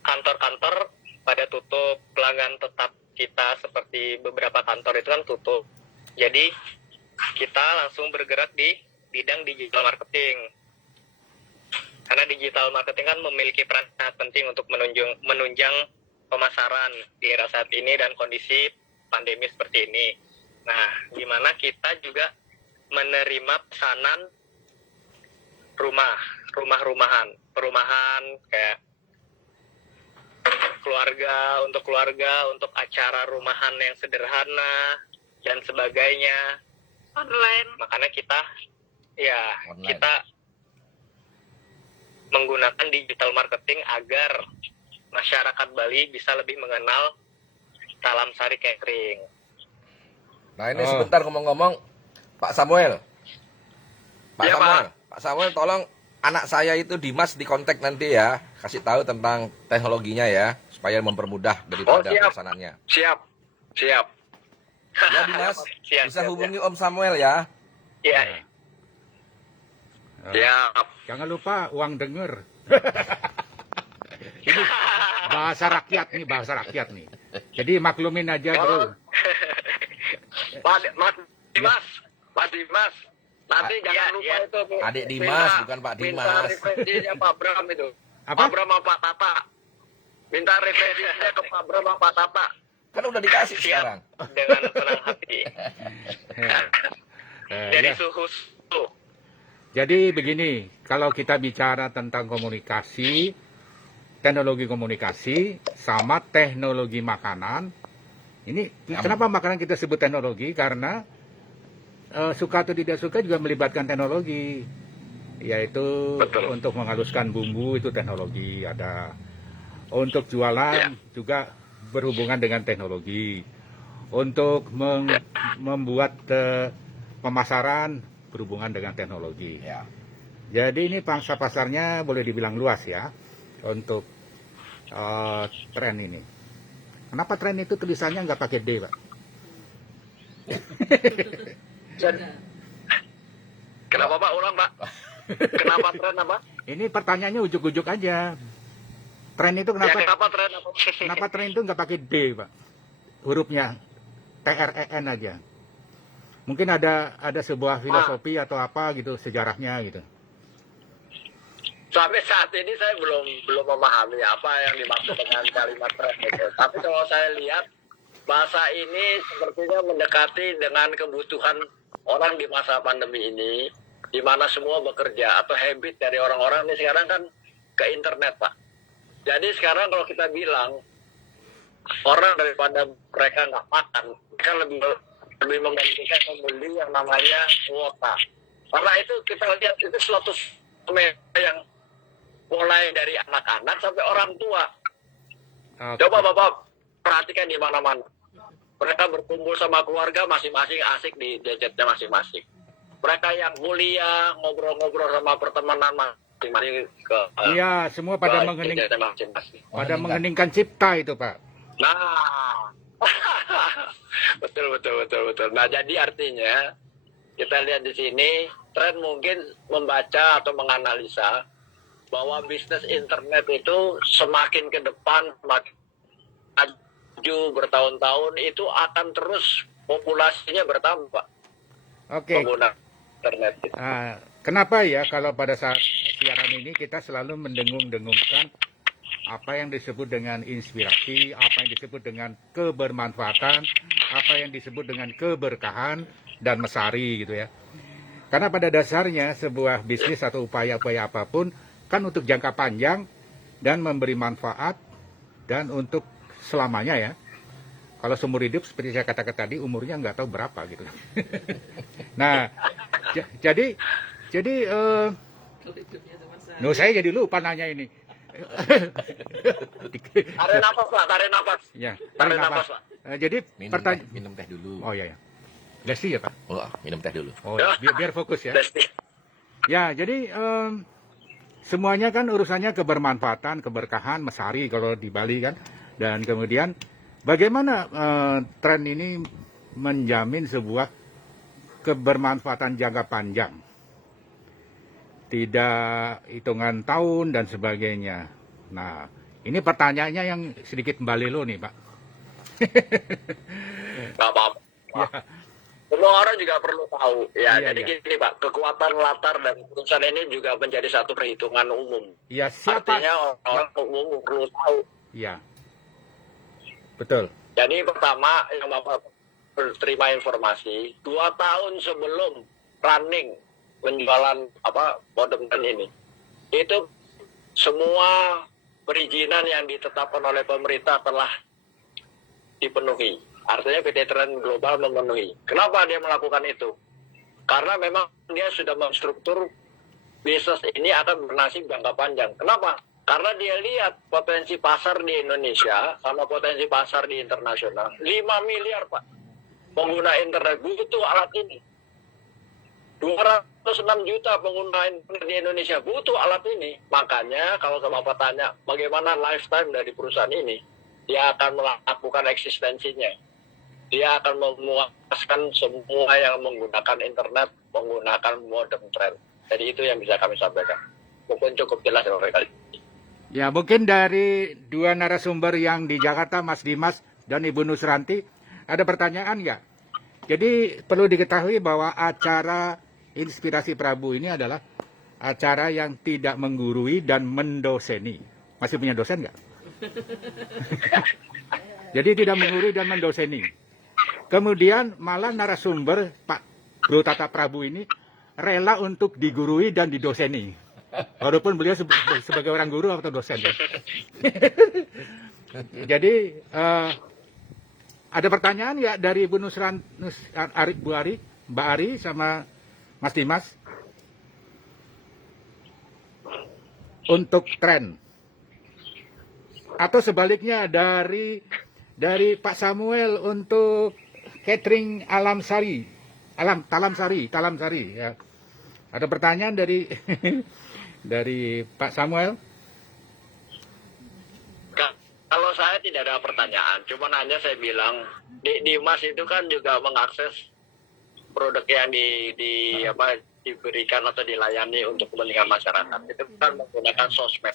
kantor-kantor pada tutup, pelanggan tetap kita seperti beberapa kantor itu kan tutup. Jadi kita langsung bergerak di bidang digital marketing. Karena digital marketing kan memiliki peran sangat penting untuk menunjang pemasaran di era saat ini dan kondisi pandemi seperti ini. Nah, di mana kita juga menerima pesanan perumahan kayak keluarga, untuk acara rumahan yang sederhana dan sebagainya. Online. Makanya kita Online. menggunakan digital marketing agar masyarakat Bali bisa lebih mengenal Talam Sari Catering. Nah ini Oh. sebentar ngomong-ngomong, Pak Samuel. Ya, Pak Samuel, tolong anak saya itu Dimas dikontak nanti ya, kasih tahu tentang teknologinya ya, supaya mempermudah daripada siap. pesanannya. Siap. Ya Dimas, Siap, bisa siap, hubungi Om Samuel ya. Ya, Siap. jangan lupa uang denger. Ini bahasa rakyat nih. Jadi maklumin aja, Bro. Mas Dimas. Nanti jangan lupa itu. Adik Dimas, bukan Pak Minta Dimas. referensinya Pak Bram itu. Apa? Pak Bram sama Pak Tata. Minta referensinya ke Pak Bram sama Pak Tata. Kan udah dikasih sekarang. dengan senang hati. Dari Ya. suhu. Jadi begini, kalau kita bicara tentang komunikasi, teknologi komunikasi sama teknologi makanan, ini kenapa makanan kita sebut teknologi? Karena suka atau tidak suka juga melibatkan teknologi, yaitu Betul. untuk menghaluskan bumbu itu teknologi, ada untuk jualan juga berhubungan dengan teknologi, untuk membuat pemasaran berhubungan dengan teknologi. Ya. Jadi ini pangsa pasarnya boleh dibilang luas ya untuk tren ini. Kenapa tren itu tulisannya nggak pakai D, Pak? Kenapa Pak? Ulang Pak. Kenapa tren apa? Ini pertanyaannya ujuk-ujuk aja. Tren itu Ya, kenapa? kenapa tren apa? Kenapa tren itu nggak pakai D, Pak? Hurufnya TREN aja. Mungkin ada sebuah filosofi atau apa gitu sejarahnya gitu. Sampai saat ini saya belum memahami apa yang dimaksud dengan kalimat tren itu. Tapi kalau saya lihat bahasa ini sepertinya mendekati dengan kebutuhan orang di masa pandemi ini, di mana semua bekerja atau habit dari orang-orang ini sekarang kan ke internet, Pak. Jadi sekarang kalau kita bilang orang daripada mereka nggak makan, mereka lebih menggantungkan membeli yang namanya kuota. Karena itu kita lihat itu suatu yang mulai dari anak-anak sampai orang tua. Oke. Coba Bapak perhatikan di mana-mana. Mereka berkumpul sama keluarga masing-masing, asik di gadgetnya masing-masing. Mereka yang kuliah ngobrol-ngobrol sama pertemanan masing-masing Iya, semua pada gadgetnya masing-masing. mengheningkan cipta itu, Pak. Nah, betul. Nah, jadi artinya kita lihat di sini tren mungkin membaca atau menganalisa bahwa bisnis internet itu semakin ke depan, semakin maju bertahun-tahun itu akan terus populasinya bertambah. Oke. Pengguna internet. Kenapa ya kalau pada saat siaran ini kita selalu mendengung-dengungkan apa yang disebut dengan inspirasi, apa yang disebut dengan kebermanfaatan, apa yang disebut dengan keberkahan dan mesari gitu ya. Karena pada dasarnya sebuah bisnis atau upaya-upaya apapun kan untuk jangka panjang dan memberi manfaat dan untuk selamanya ya. Kalau seumur hidup seperti saya katakan tadi umurnya nggak tahu berapa gitu. Nah, jadi saya jadi lupa nanya ini. Tarik nafas Pak, tarik nafas. Ya, Tarik nafas Pak. Jadi pertanyaan. Minum teh dulu. Oh iya ya. Lesti ya Pak. Oh, minum teh dulu. Oh biar fokus ya. Desti. Ya jadi semuanya kan urusannya kebermanfaatan, keberkahan, mesari kalau di Bali kan. Dan kemudian bagaimana tren ini menjamin sebuah kebermanfaatan jangka panjang, tidak hitungan tahun dan sebagainya. Nah, ini pertanyaannya yang sedikit balelo nih Pak. Nggak apa-apa. Ya. Semua orang juga perlu tahu. Ya, Iya, jadi iya. gini Pak, kekuatan latar dan perusahaan ini juga menjadi satu perhitungan umum. Ya siapa? Artinya orang umum perlu tahu. Ya, betul. Jadi pertama yang Bapak terima informasi, 2 tahun sebelum running penjualan modem ini, itu semua perizinan yang ditetapkan oleh pemerintah telah dipenuhi. Artinya PT Trend Global memenuhi. Kenapa dia melakukan itu? Karena memang dia sudah menstruktur bisnis ini akan bernasib jangka panjang. Kenapa? Karena dia lihat potensi pasar di Indonesia sama potensi pasar di internasional. 5 miliar Pak. Pengguna internet butuh alat ini. 206 juta pengguna internet di Indonesia butuh alat ini. Makanya kalau Bapak tanya bagaimana lifetime dari perusahaan ini, dia akan melakukan eksistensinya. Dia akan memuaskan semua yang menggunakan internet, menggunakan modem Trend. Jadi itu yang bisa kami sampaikan. Mungkin cukup jelas kali. Ya mungkin dari 2 narasumber yang di Jakarta, Mas Dimas dan Ibu Nusranti, ada pertanyaan nggak? Jadi perlu diketahui bahwa acara Inspirasi Prabu ini adalah acara yang tidak menggurui dan mendoseni. Masih punya dosen nggak? Jadi tidak menggurui dan mendoseni. Kemudian malah narasumber Pak Bro Tata Prabu ini rela untuk digurui dan didoseni. Walaupun beliau sebagai orang guru atau dosen. Ya. Jadi ada pertanyaan ya dari Bu Bu Ari, Mbak Ari sama Mas Dimas untuk tren, atau sebaliknya dari Pak Samuel untuk catering Talam Sari ya. Ada pertanyaan dari dari Pak Samuel? Kalau saya tidak ada pertanyaan, cuma hanya saya bilang Dimas itu kan juga mengakses produk yang diberikan atau dilayani untuk kepentingan masyarakat. Itu kan menggunakan sosmed.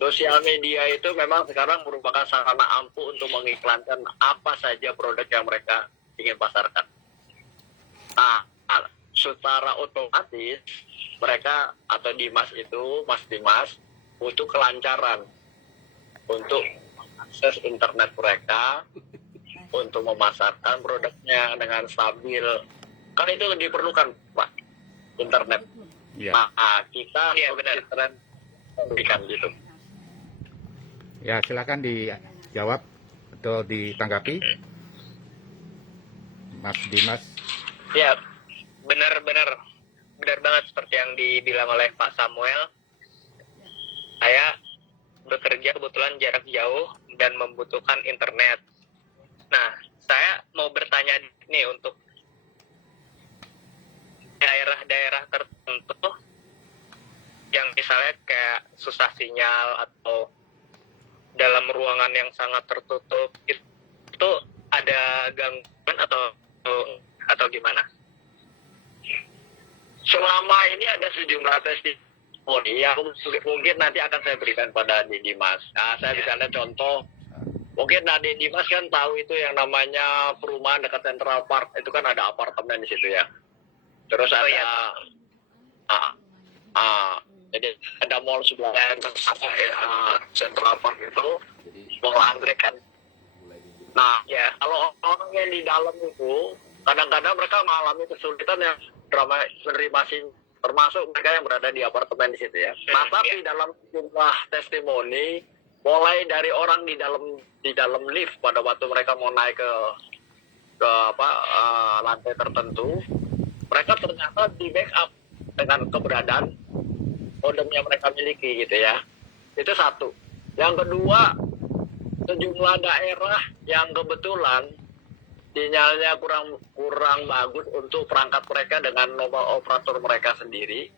Sosial media itu memang sekarang merupakan sarana ampuh untuk mengiklankan apa saja produk yang mereka ingin pasarkan. Nah, secara otomatis mereka atau Dimas itu, Mas Dimas, butuh kelancaran untuk akses internet mereka, untuk memasarkan produknya dengan stabil. Kan itu diperlukan, Pak, internet. Ya. Nah, kita benar berikan gitu. Ya, silakan dijawab atau ditanggapi, Mas Dimas. Ya, benar banget seperti yang dibilang oleh Pak Samuel. Saya bekerja kebetulan jarak jauh dan membutuhkan internet. Nah, saya mau bertanya nih untuk daerah-daerah tertentu yang misalnya kayak susah sinyal atau dalam ruangan yang sangat tertutup, itu ada gangguan atau gimana? Selama ini ada sejumlah testimoni yang mungkin nanti akan saya berikan pada Dimas. Nah, saya bisa lihat contoh. Mungkin Dimas kan tahu itu yang namanya perumahan dekat Central Park. Itu kan ada apartemen di situ ya. Terus ada jadi ada mall sebelah Central Park itu, mall Anggrek kan. Nah, ya kalau orang yang di dalam itu kadang-kadang mereka mengalami kesulitan yang menerima termasuk mereka yang berada di apartemen di situ ya. Nah, tapi dalam jumlah testimoni, mulai dari orang di dalam lift pada waktu mereka mau naik ke lantai tertentu, mereka ternyata di backup dengan keberadaan modem yang mereka miliki gitu ya. Itu satu. Yang kedua, sejumlah daerah yang kebetulan sinyalnya kurang bagus untuk perangkat mereka dengan mobile operator mereka sendiri.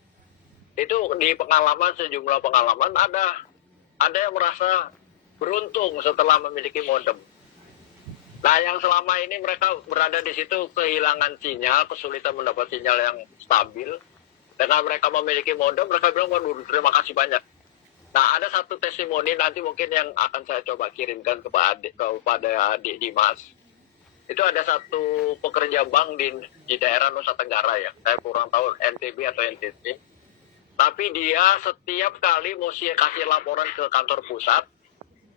Itu di sejumlah pengalaman ada yang merasa beruntung setelah memiliki modem. Nah, yang selama ini mereka berada di situ kehilangan sinyal, kesulitan mendapat sinyal yang stabil. Dengan mereka memiliki modem, mereka bilang, waduh, terima kasih banyak. Nah, ada satu testimoni nanti mungkin yang akan saya coba kirimkan kepada adik Dimas. Itu ada satu pekerja bank di daerah Nusa Tenggara ya. Saya kurang tahu NTB atau NTT. Tapi dia setiap kali mau kasih laporan ke kantor pusat,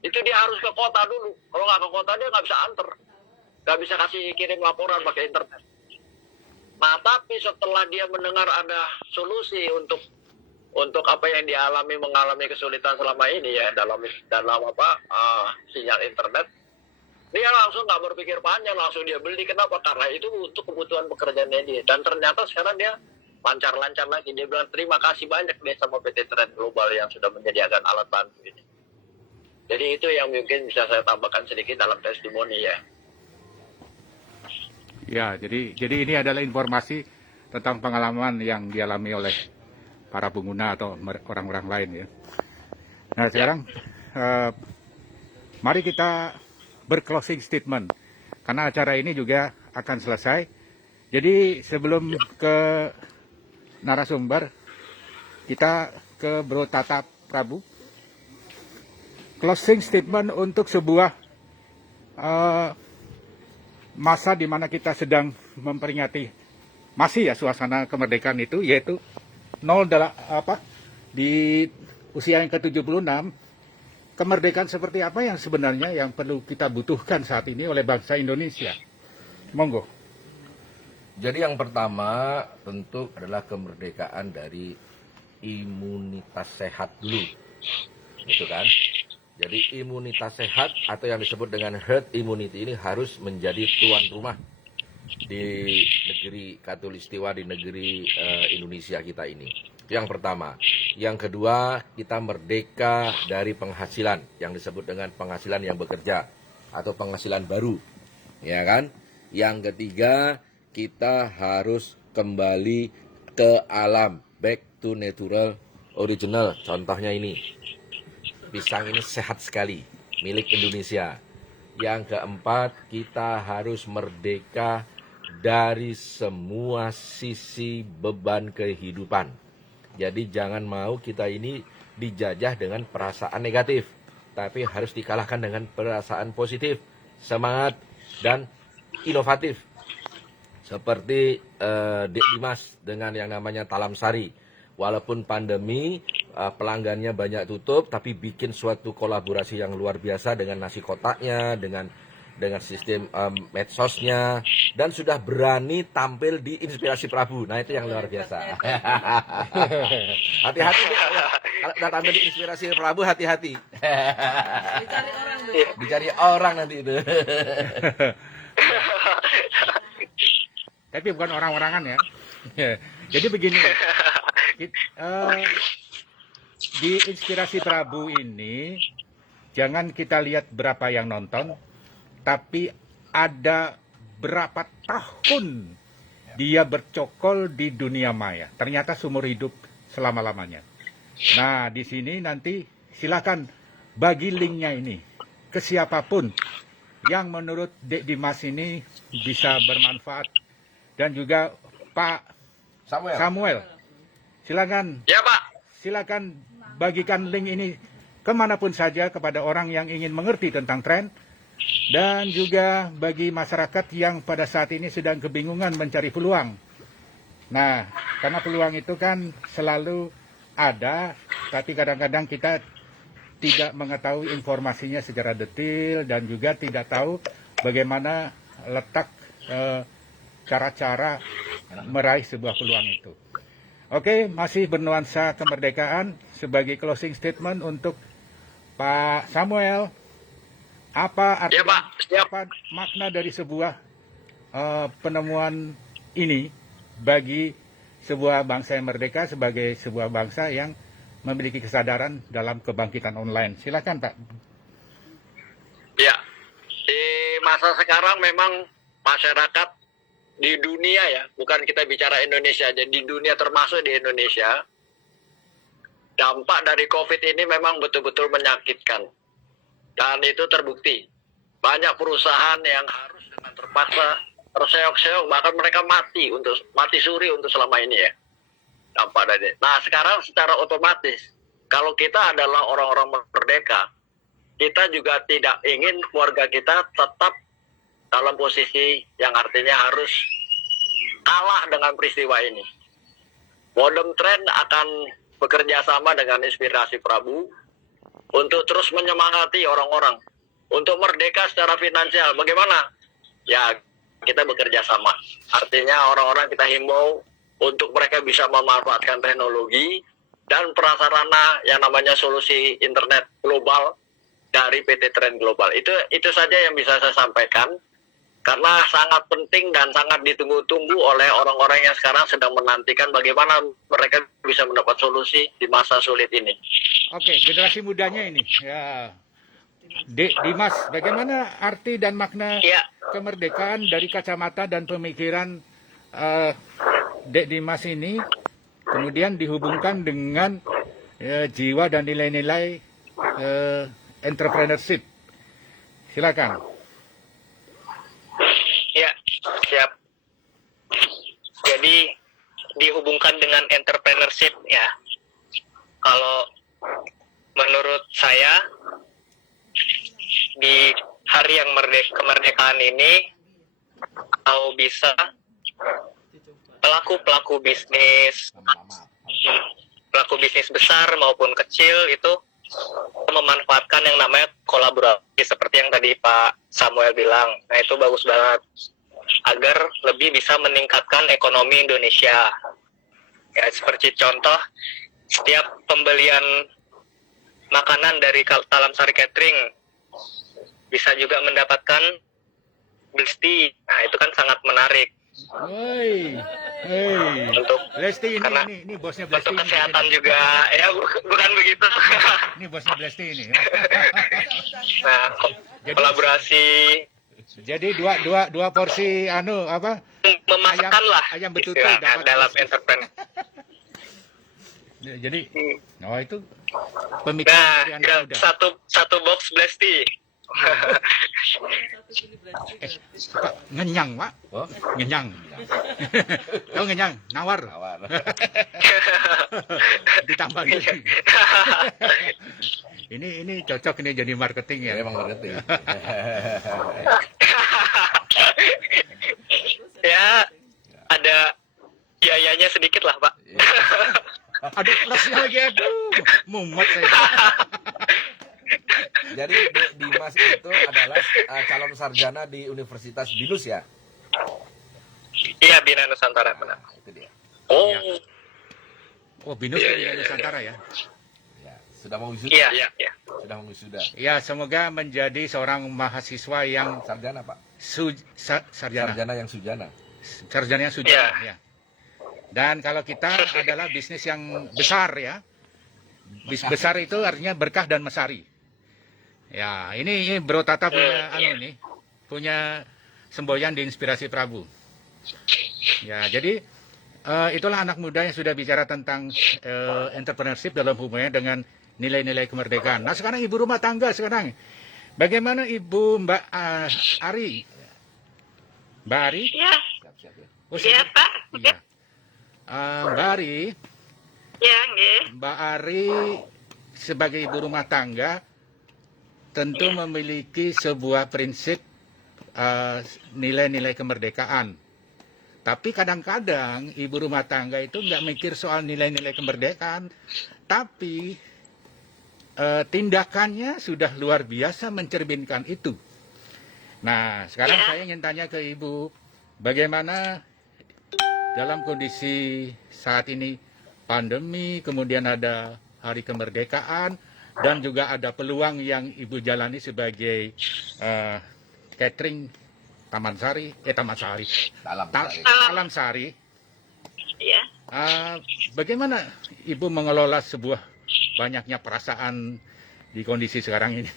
itu dia harus ke kota dulu. Kalau nggak ke kota dia nggak bisa anter, nggak bisa kirim laporan pakai internet. Nah, tapi setelah dia mendengar ada solusi untuk apa yang mengalami kesulitan selama ini ya dalam sinyal internet, dia langsung nggak berpikir panjang, langsung dia beli. Kenapa? Karena itu untuk kebutuhan pekerjaannya dia. Dan ternyata sekarang dia lancar-lancar lagi. Dia bilang terima kasih banyak deh sama PT Trend Global yang sudah menyediakan alat bantu ini. Jadi itu yang mungkin bisa saya tambahkan sedikit dalam testimoni ya. Ya, jadi ini adalah informasi tentang pengalaman yang dialami oleh para pengguna atau orang-orang lain ya. Nah, sekarang mari kita berclosing statement karena acara ini juga akan selesai. Jadi sebelum ke narasumber, kita ke Bro Tata Prabu. Closing statement untuk sebuah masa di mana kita sedang memperingati masih ya suasana kemerdekaan itu, yaitu di usia yang ke-76, kemerdekaan seperti apa yang sebenarnya yang perlu kita butuhkan saat ini oleh bangsa Indonesia. Monggo. Jadi yang pertama tentu adalah kemerdekaan dari imunitas sehat dulu, gitu kan? Jadi imunitas sehat atau yang disebut dengan herd immunity ini harus menjadi tuan rumah di negeri Katulistiwa, di negeri Indonesia kita ini. Itu yang pertama. Yang kedua, kita merdeka dari penghasilan yang disebut dengan penghasilan yang bekerja atau penghasilan baru, ya kan? Yang ketiga, kita harus kembali ke alam, back to natural original. Contohnya ini, pisang ini sehat sekali, milik Indonesia. Yang keempat, kita harus merdeka dari semua sisi beban kehidupan. Jadi jangan mau kita ini dijajah dengan perasaan negatif, tapi harus dikalahkan dengan perasaan positif, semangat, dan inovatif. Seperti Dek Dimas dengan yang namanya Talam Sari. Walaupun pandemi, pelanggannya banyak tutup, tapi bikin suatu kolaborasi yang luar biasa dengan nasi kotaknya, dengan sistem medsosnya, dan sudah berani tampil di Inspirasi Prabu. Nah, itu yang luar biasa. Hati-hati kalau udah tampil di Inspirasi Prabu, hati-hati. Dicari orang tuh. Dicari orang nanti itu. Tapi bukan orang-orangan ya. Jadi begini, di Inspirasi Prabu ini jangan kita lihat berapa yang nonton, tapi ada berapa tahun dia bercokol di dunia maya. Ternyata seumur hidup selama-lamanya. Nah, di sini nanti silakan bagi linknya ini ke siapapun yang menurut Dek Dimas ini bisa bermanfaat. Dan juga Pak Samuel. Silakan. Ya, Pak. Silakan bagikan link ini kemanapun saja kepada orang yang ingin mengerti tentang tren. Dan juga bagi masyarakat yang pada saat ini sedang kebingungan mencari peluang. Nah, karena peluang itu kan selalu ada, tapi kadang-kadang kita tidak mengetahui informasinya secara detail dan juga tidak tahu bagaimana letak cara-cara meraih sebuah peluang itu. Oke, masih bernuansa kemerdekaan sebagai closing statement untuk Pak Samuel. Apa arti, Ya, Pak. Siap. apa makna dari sebuah penemuan ini bagi sebuah bangsa yang merdeka sebagai sebuah bangsa yang memiliki kesadaran dalam kebangkitan online? Silakan, Pak. Ya, di masa sekarang memang masyarakat di dunia ya, bukan kita bicara Indonesia, jadi di dunia termasuk di Indonesia, dampak dari COVID ini memang betul-betul menyakitkan. Dan itu terbukti. Banyak perusahaan yang harus dengan terpaksa terseok-seok, bahkan mereka mati suri untuk selama ini ya. Dampak dari. Nah, sekarang secara otomatis, kalau kita adalah orang-orang merdeka, kita juga tidak ingin keluarga kita tetap dalam posisi yang artinya harus kalah dengan peristiwa ini. Modern Trend akan bekerja sama dengan Inspirasi Prabu untuk terus menyemangati orang-orang untuk merdeka secara finansial. Bagaimana? Ya, kita bekerja sama. Artinya orang-orang kita himbau untuk mereka bisa memanfaatkan teknologi dan prasarana yang namanya solusi internet global dari PT Trend Global. Itu saja yang bisa saya sampaikan. Karena sangat penting dan sangat ditunggu-tunggu oleh orang-orang yang sekarang sedang menantikan bagaimana mereka bisa mendapat solusi di masa sulit ini. Oke, generasi mudanya ini. Ya. Dimas, bagaimana arti dan makna Ya. kemerdekaan dari kacamata dan pemikiran Dek Dimas ini kemudian dihubungkan dengan jiwa dan nilai-nilai entrepreneurship? Silakan. Ya, siap. Jadi dihubungkan dengan entrepreneurship ya. Kalau menurut saya di hari yang kemerdekaan ini, kalau bisa pelaku bisnis besar maupun kecil itu memanfaatkan yang namanya kolaborasi seperti yang tadi Pak Samuel bilang. Nah, itu bagus banget agar lebih bisa meningkatkan ekonomi Indonesia. Ya, seperti contoh, setiap pembelian makanan dari Talam Sari Catering bisa juga mendapatkan Blesti. Nah, itu kan sangat menarik. Hei. Untuk Blesti karena ini bosnya Blesti. untuk kesehatan juga ya bukan begitu. Ini bosnya Blesti ini. Nah, kolaborasi Jadi dua porsi memasakkan lah ayam betutu istilahnya dapat dalam Blesti. entrepreneur. Jadi itu pemikiran Nah, dari anak ya, muda. satu box Blesti. Pak, ngenyang, Pak. Oh, Ngenyang. Tahu ngenyang, nawar. awal. Ditambah lagi. Ini cocok ini jadi marketing ya. Memang ngerti. Ya, ada biayanya sedikit lah, Pak. Ada plusnya lagi, aduh. Mumet saya. Jadi Dimas itu adalah calon sarjana di Universitas BINUS ya? Iya, Bina Nusantara benar. Itu dia. Oh, Oh, BINUS di Nusantara ya. Ya, sudah mau wisuda. iya. Sudah mau wisuda. Ya, semoga menjadi seorang mahasiswa yang Sarjana, Pak. sarjana. Sarjana yang sujana. Sarjana yang sujana, ya. Dan kalau kita adalah bisnis yang besar ya. Besar itu artinya berkah dan mesari. Ya, ini Bro Tata punya punya semboyan di Inspirasi Prabu. Ya, jadi itulah anak muda yang sudah bicara tentang entrepreneurship dalam hubungannya dengan nilai-nilai kemerdekaan. Nah, sekarang ibu rumah tangga sekarang. Bagaimana Ibu Mbak Ari? Mbak Ari? Ya, Siap-siap ya. Oh, ya Pak. Iya. Mbak Ari, Ya, nggih. Mbak Ari sebagai ibu rumah tangga tentu memiliki sebuah prinsip nilai-nilai kemerdekaan. Tapi kadang-kadang ibu rumah tangga itu nggak mikir soal nilai-nilai kemerdekaan, tapi tindakannya sudah luar biasa mencerminkan itu. Nah, sekarang saya ingin tanya ke Ibu, bagaimana dalam kondisi saat ini pandemi, kemudian ada hari kemerdekaan, dan juga ada peluang yang Ibu jalani sebagai catering Taman Sari, Salam. Alam Sari. Ya. Bagaimana Ibu mengelola sebuah banyaknya perasaan di kondisi sekarang ini?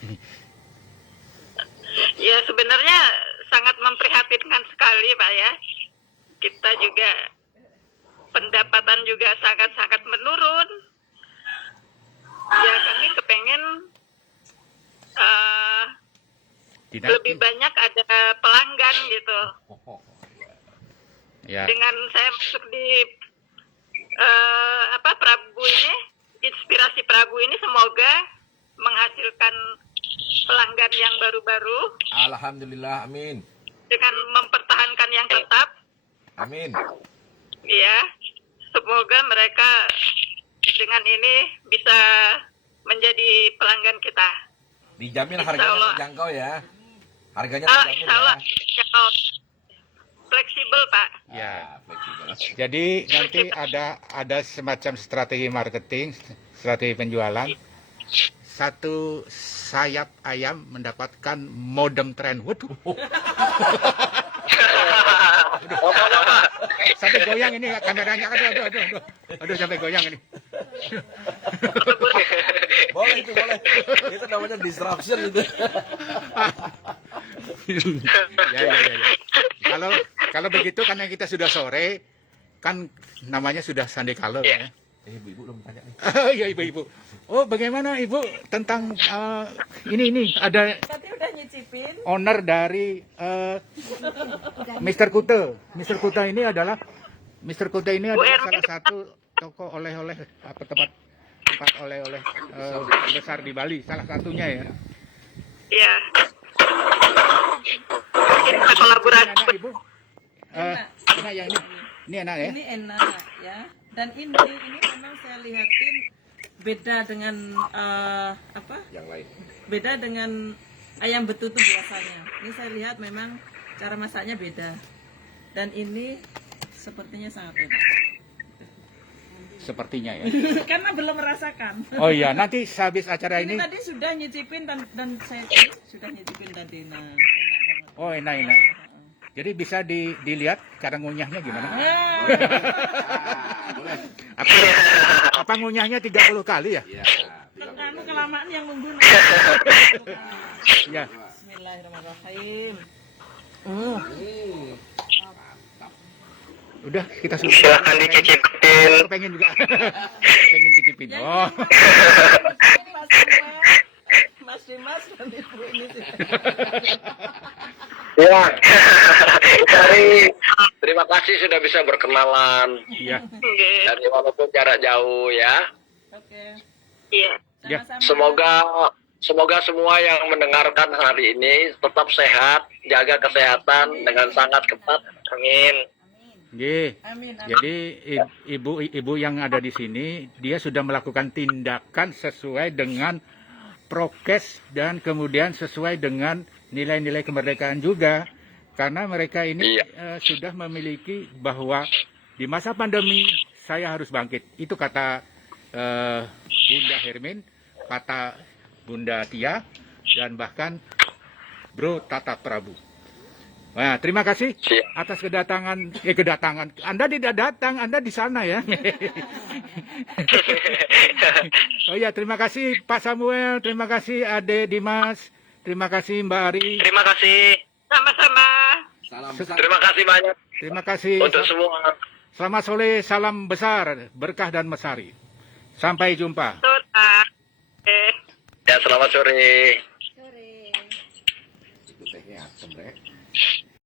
Ya sebenarnya sangat memprihatinkan sekali Pak ya. Kita juga pendapatan juga sangat-sangat menurun. Ya kami kepengen lebih banyak ada pelanggan gitu. Ya. Dengan saya masuk di Prabu ini, inspirasi Prabu ini semoga menghasilkan pelanggan yang baru-baru Alhamdulillah, amin. dengan mempertahankan yang tetap. Amin. Ya, semoga mereka dengan ini bisa menjadi pelanggan kita. Dijamin Insya harganya Allah. terjangkau ya. Harganya terjamin Insya Allah ya. ya, fleksibel Pak. Ya. Fleksibel. Jadi nanti ada semacam strategi marketing, strategi penjualan. Satu sayap ayam mendapatkan modem tren. Waduh. Sampai goyang ini kameranya. Aduh sampai goyang ini. Boleh itu, boleh. Itu namanya disruption itu. Ya. Kalau begitu karena kita sudah sore, kan namanya sudah Sunday Color ya. Ibu belum tanya nih. Iya ibu-ibu. Oh bagaimana ibu tentang ini ada Tadi udah nyicipin. owner dari Mr. Kute. Mr. Kute ini adalah salah satu toko oleh-oleh tempat oleh-oleh besar di Bali, salah satunya ya. Ya. Kita kolaborasi. Ini anak ibu. Enak ya ini. Ini enak ya. Ini enak ya. Dan ini memang saya lihatin beda dengan Yang lain. beda dengan ayam betutu biasanya. Ini saya lihat memang cara masaknya beda. Dan ini sepertinya sangat enak. Sepertinya ya. Karena belum merasakan. Oh iya, nanti sehabis acara Ini ini. tadi sudah nyicipin dan saya sudah nyicipin tadi. Nah, enak banget. Oh enak. Jadi bisa dilihat cara ngunyahnya gimana? Apa ngunyahnya 30 kali ya? Iya. Anu kelamaan yang nunggu. Iya. Bismillahirrahmanirrahim. Udah kita sudah. Silahkan dicicipin. Pengen juga. Pengen cicipin. Oh. Mas Dimas dan Ibu ini sih. Ya, terima kasih sudah bisa berkenalan. Iya. Oke. Dari walaupun jarak jauh ya. Oke. Iya. Ya. Sama-sama. Semoga semua yang mendengarkan hari ini tetap sehat, jaga kesehatan dengan sangat ketat. Amin. Nggih. Amin. Jadi ibu yang ada di sini dia sudah melakukan tindakan sesuai dengan prokes dan kemudian sesuai dengan nilai-nilai kemerdekaan juga, karena mereka ini sudah memiliki bahwa di masa pandemi saya harus bangkit. Itu kata Bunda Hermin, kata Bunda Tia, dan bahkan Bro Tata Prabu. Nah, terima kasih atas kedatangan. Anda tidak datang, Anda di sana ya. Oh ya, terima kasih Pak Samuel, terima kasih Ade Dimas, terima kasih Mbak Ari. Terima kasih. Sama-sama. Salam Terima kasih banyak Terima kasih. untuk semua. Selamat sore, salam besar, berkah dan mesari. Sampai jumpa. Betul, Pak. Oke. Ya, selamat sore. itu tehnya asem, Bre.